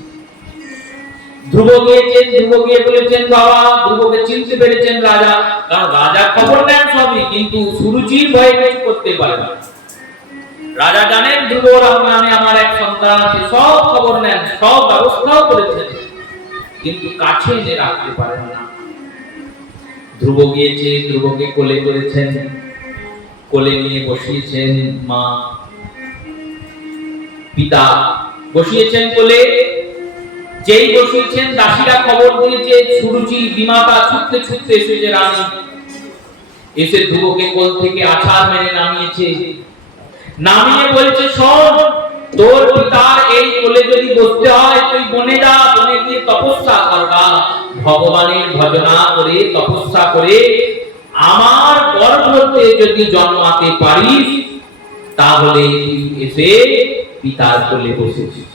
ধ্রুব গিয়েছেন, ধ্রুব গিয়ে বলেছেন বাবা। ধ্রুবকে চিনতে পেরেছেন রাজা, কারণ রাজা খবর নেন সবই, কিন্তু সুরুচির ভয়ে কিছু করতে পারে না। রাজা জানেন ধ্রুবর নামে আমার এক সন্তান আছে, সব খবর নেন, সব ব্যবস্থাও করেছেন, কিন্তু কাছে এনে রাখতে পারেন না। ধ্রুব গিয়েছে, ধ্রুবকে কোলে করেছেন, কোলে নিয়ে বসিয়েছেন মা, পিতা বসিয়েছেন কোলে। যেই বসিয়েছেন দাসীরা খবর দিয়েছে সুরুচি বিমাতা ছুটতে ছুটতে এসেছে রানী, এসে ধ্রুবকে কোল থেকে আছাড় মেরে নামিয়েছে, নামিয়ে বলছে শোন, তোর পিতার এই কোলে যদি বসতে হয় তুই বনে যা, বনে গিয়ে তপস্যা করবা, ভগবানের ভজনা করে তপস্যা করে আমার গর্ভতে যদি জন্মাতে পারিস তাহলে এসে পিতার কোলে বসেছিস।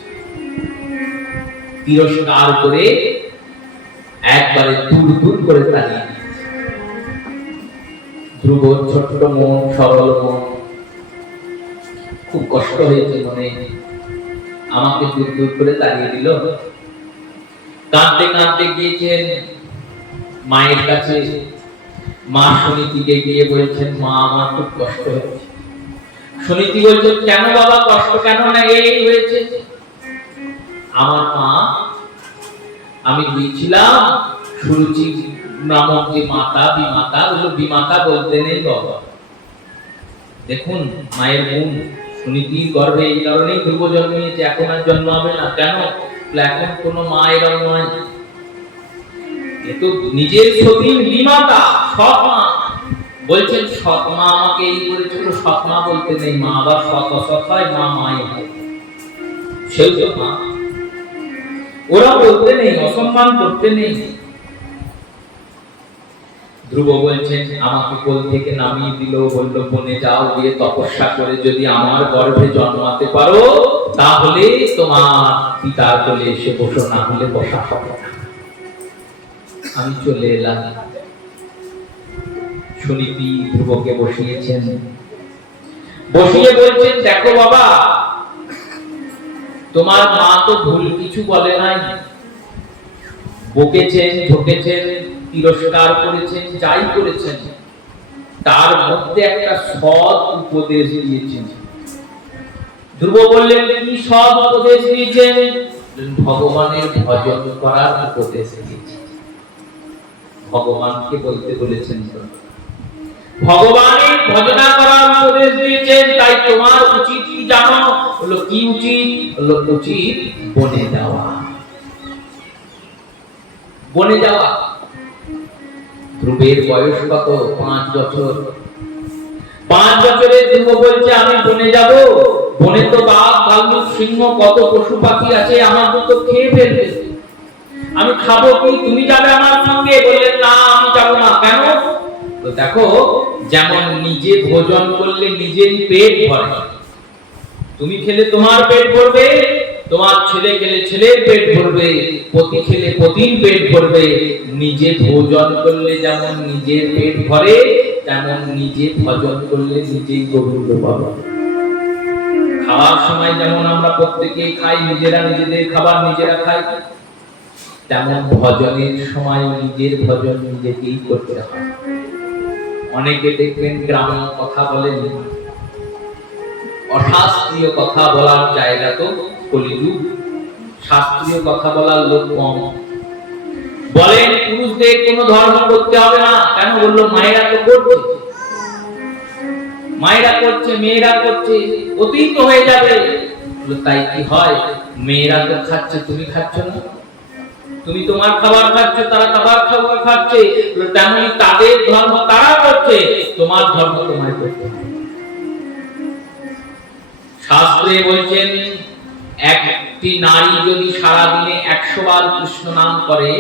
তিরস্কার করে একবারে দূর দূর করে তাড়িয়ে ধ্রুব ছোট্ট মন, সরল মন, খুব কষ্ট হয়েছে মনে, আমাকে দূর দূর করে তাড়িয়ে দিল। কাঁদতে কাঁদতে গিয়েছেন মায়ের কাছে, মা সুনীতিকে গিয়ে বলছেন মা আমার খুব কষ্ট হচ্ছে। সুনীতি বলছেন কেন বাবা কষ্ট কেন? না এই হয়েছে, আমার মা, আমি গিয়েছিলাম সুরুচি নামক যে মাতা বিমাতা, বললো বিমাতা বলতে নেই বাবা। দেখুন মায়ের গুণ, সুনীতির গর্ভে এই কারণেই ধ্রুব জন্মিয়েছে, এখন আর জন্মাবে না। কেন? এখন কোন মা এরম নয়, এ তো নিজের সতীন বিমাতা, সৎ মা। বলছেন সৎ মা আমাকে এই করেছিল, সৎ মা বলতে নেই, মা আবার সৎ অসৎ হয়, মা মাই হয়, সেও তো মা, ওরা বলতে নেই, অসম্মান করতে নেই। ধ্রুব বলছেন আমাকে কোল থেকে নামিয়ে দিল, বলল বনে যাও, গিয়ে তপস্যা করে যদি আমার গর্ভে জন্মাতে পারো তাহলে তোমার পিতার কোলে এসে বসো, না হলে বসা হবে না। আমি চলে এলাম। সুনীতি ধ্রুবকে বসিয়েছেন, বসিয়ে বলছেন দেখো বাবা, তোমার মা তো ভুল কিছু বলে নাই, বকেছেন, ঠকেছেন, তিরস্কার করেছেন, যাই করেছেন, তার মধ্যে একটা সৎ উপদেশ দিয়েছেন। ধ্রুব বললেন কি সৎ উপদেশ দিয়েছেন? ভগবানের ভজন করার উপদেশ দিয়েছেন। ভগবানকে বলতে বলেছেন, ভগবানের ভজনা করার উপদেশ দিয়েছেন। তাই তোমার উচিত কি জানো? হলো কি উচিত? হলো উচিত বনে যাওয়া, বনে যাওয়া। ধ্রুবের বয়স কত? 5 বছর। 5 বছরে ধ্রুব বলছে আমি বনে যাব, বনে তো বাঘ ভাল্লুক সিংহ কত পশু পাখি আছে, আমার তো খেয়ে ফেলবে, আমি খাবো কি? তুমি যাবে আমার সঙ্গে? বললেন না আমি যাব না। কেন? তো দেখো, যেমন নিজে ভোজন করলে নিজেরই পেট ভরে, তুমি খেলে তোমার পেট ভরবে, তোমার ছেলে খেলে ছেলের পেট ভরবে, পতি খেলে পতির পেট ভরবে। নিজে ভোজন করলে যেমন নিজের পেট ভরে, তেমন নিজে ভজন করলে নিজেই গোবিন্দ পাবে। খাওয়ার সময় যেমন আমরা প্রত্যেকে খাই, নিজেরা নিজেদের খাবার নিজেরা খাই, তেমন ভজনের সময় নিজের ভজন নিজেকেই করতে হয়। অনেকে দেখবেন গ্রামে কথা বলেন, অশাস্ত্রীয় কথা বলার জায়গা তো কলিযুগ, শাস্ত্রীয় কথা বলার লোক কম। বলেন পুরুষদের কোনো ধর্ম করতে হবে না, কেন? বললো মায়েরা তো করছে, মায়েরা করছে, মেয়েরা করছে, অতীত হয়ে যাবে। তাই কি হয়? মেয়েরা তো খাচ্ছে, তুমি খাচ্ছ না, তুমি তোমার খাবার খাচ্ছ, তারা তাবার খাবার খাচ্ছে, তেমনি তাদের ধর্ম তারা করছে, তোমার ধর্ম তোমায় করতে হবে। শাস্ত্রে বলছেন একটি নারী যদি সারা দিনে 100 বার কৃষ্ণ নাম করে,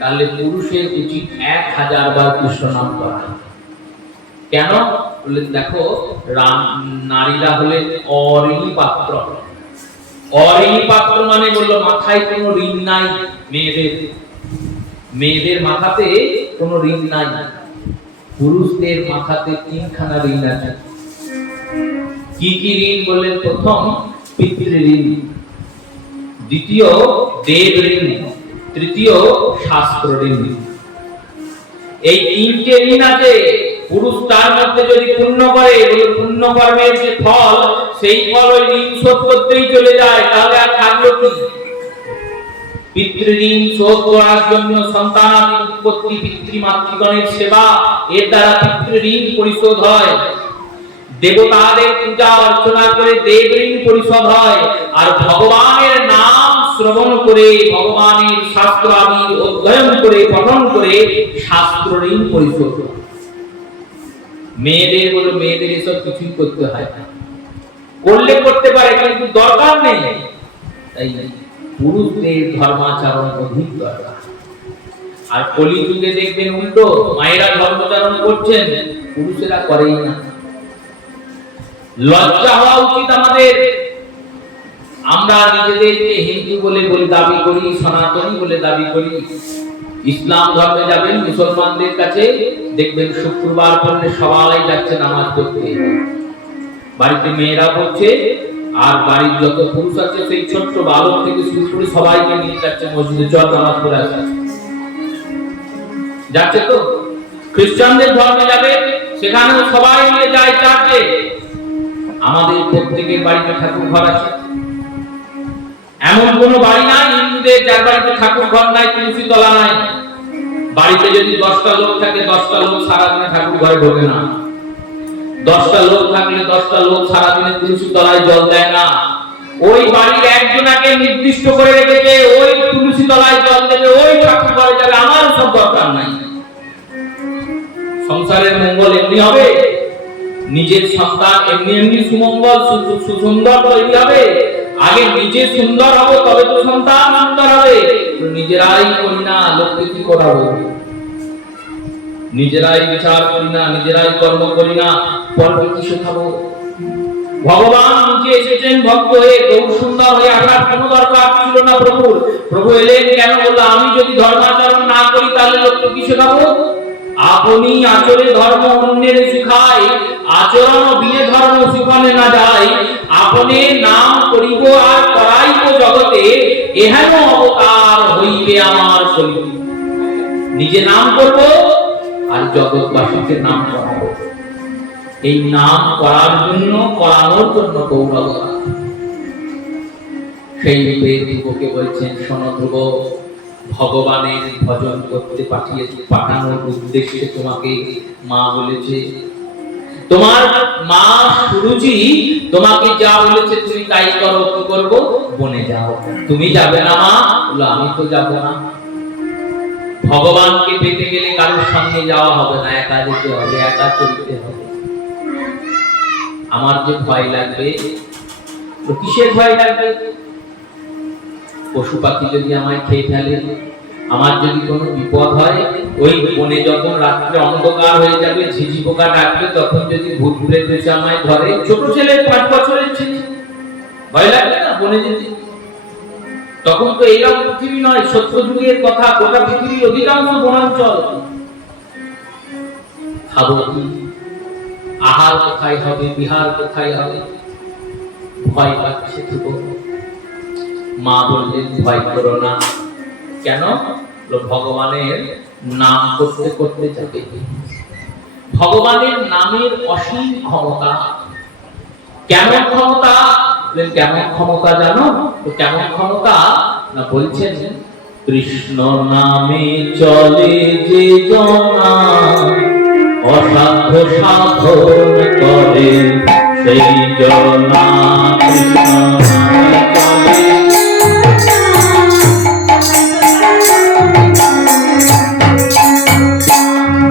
তাহলে পুরুষের উচিত 1000 বার কৃষ্ণ নাম করা। কেন? বললেন দেখো, নারীরা হলেন অঋণী পাত্র। অঋণী পাত্র মানে বললো মাথায় কোনো ঋণ নাই। মেয়েদের মাথাতে কোনো ঋণ নাই, পুরুষদের মাথাতে 3খানা ঋণ আছে। কি কি ঋণ? বললেন প্রথম পিতৃ ঋণ, দ্বিতীয় দেব ঋণ, তৃতীয় শাস্ত্র ঋণ। এই 3টে ঋণ আছে। পুরুষ তার মধ্যে যদি পুণ্য করে, ওই পুণ্য কর্মের যে ফল, সেই ফল ওই ঋণ শোধ করতেই চলে যায়, তাহলে আর থাকলো কি? পিতৃঋণ শোধ করার জন্য সন্তানাদি উৎপত্তি, পিতৃমাতৃগণের সেবা, এর দ্বারা পিতৃঋণ পরিশোধ হয়। দেবতাদের পূজা অর্চনা করে দেব ঋণ পরিশোধ হয়। আর ভগবানের নাম শ্রবণ করে, ভগবানের শাস্ত্র আদি অধ্যয়ন করে, পঠন করে শাস্ত্র ঋণ পরিশোধ হয়। মেয়েদের বলো, মেয়েদের এসব কিছুই করতে হয় না, করলে করতে পারে কিন্তু দরকার নেই। তাই পুরুষদের ধর্মাচরণ অধিক দরকার। আর কলিযুগে দেখবেন উল্টো, মায়েরা ধর্মাচরণ করছেন, পুরুষেরা করেই না। লজ্জা হওয়া উচিত আমাদের। আমরা নিজেদেরকে হিন্দু বলে দাবি করি, সনাতনী বলে দাবি করি। ইসলাম ধর্মে যাবেন, মুসলমানদের কাছে দেখবেন শুক্রবার পড়লে সবাই যাচ্ছে নামাজ পড়তে, বাড়িতে মেয়েরা পড়ছে, আর বাড়ির যত পুরুষ আছে সেই ছোট্ট বালক থেকে শুরু করে সবাইকে নিয়ে যাচ্ছে মসজিদে, চল নামাজ পড়ে আসে। যাচ্ছে তো। খ্রিস্টানদের ধর্মে যাবে, সেখানেও সবাই মিলে যায় চার্চে। আমাদের প্রত্যেকের বাড়িতে ঠাকুর ঘর আছে। এমন কোন বাড়ি নাই হিন্দুদের যার বাড়িতে ঠাকুর ঘর নাই, তুলসী তলা নাই। বাড়িতে যদি 10টা লোক থাকে, 10টা লোক সারাদিনে ঠাকুর ঘরে ঢোকে না। 10টা লোক থাকলে 10টা লোক সারাদিনে তুলসী তলায় জল দেয় না। ওই বাড়ির একজনকে নির্দিষ্ট করে রেখেছে, ওই তুলসী তলায় জল দেবে, ওই ঠাকুর ঘরে যাবে। আমার সব দরকার নাই। সংসারের মঙ্গল এমনি হবে, নিজের সন্তান এমনি এমনি সুমঙ্গল সুন্দর তৈরি হবে। আগে নিজে সুন্দর হবে, তবে তো সন্তান সুন্দর হবে। নিজেরাই করি না, লোককে কি করাবো? নিজেরাই বিচার করি না, নিজেরাই কর্ম করি না, পরকে কি শেখাবো? ভগবান নিজে এসেছেন ভক্ত হয়ে, গৌর সুন্দর হয়ে আসার কোনো দরকার ছিল না প্রভুর। প্রভু এলেন কেন? বললো আমি যদি ধর্মাচরণ না করি তাহলে লোককে কি শেখাবো? আপনি আচরে ধর্ম অন্যের শিখায়, আচরণ বিনে ধর্ম শিখানে না যায়। আপনি নাম করিব আর করাইব জগতে, এহেন অবতার হইবে আমার কলিতে। নিজে নাম করব আর জগৎবাসীকে নাম করাবো। এই নাম করার জন্য, করানোর জন্য গৌরব। সেই ধ্রুবকে বলছেন, শোনো ধ্রুব, ভগবানের ভজন করতে পাঠানোর উদ্দেশ্যে তোমাকে মা বলেছে। তোমার মা সুরুচি তোমাকে যা বলেছে তুমি তাই করো। কি করবো? বনে যাও। তুমি যাবে না মা? বলো আমি তো যাব না। ভগবানকে পেতে গেলে কারোর সঙ্গে যাওয়া হবে না, একা যেতে হবে, একা চলতে হবে। আমার যে ভয় লাগবে, কিসের ভয় লাগবে? পশু পাখি যদি আমায় খেয়ে ফেলে, আমার যদি কোনো বিপদ হয়, ওই বনে যখন রাত্রে অন্ধকার হয়ে যাবে, ঝিঝি পোকা ডাকবে, তখন যদি ভূত প্রেত এসে আমায় ধরে, ছোট ছেলে 5 বছরের ছেলে, ভয় লাগবে না বনে যেতে? তখন তো এইরকম পৃথিবী নয়, সত্যযুগের কথা। গোটা পৃথিবীর অধিকাংশ বনাঞ্চল। খাবো কি? আহার কোথায় হবে? বিহার কোথায় হবে? ভয় পাচ্ছে ধ্রুব। মা বললেন ভয় করো না। কেন? ভগবানের নাম করতে করতে যাবে। ভগবানের নামের অসীম ক্ষমতা। কেমন ক্ষমতা? কেমন ক্ষমতা জানো? কেমন ক্ষমতা না বলছেন, কৃষ্ণ নামে চলে যে জনা, অসাধ্য সাধন করে সেই জনা।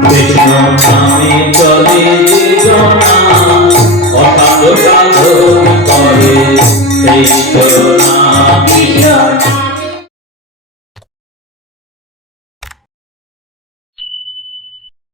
কৃষ্ণ নামে চলে যে জনা, অসাধ্য সাধন করে সেই জনা।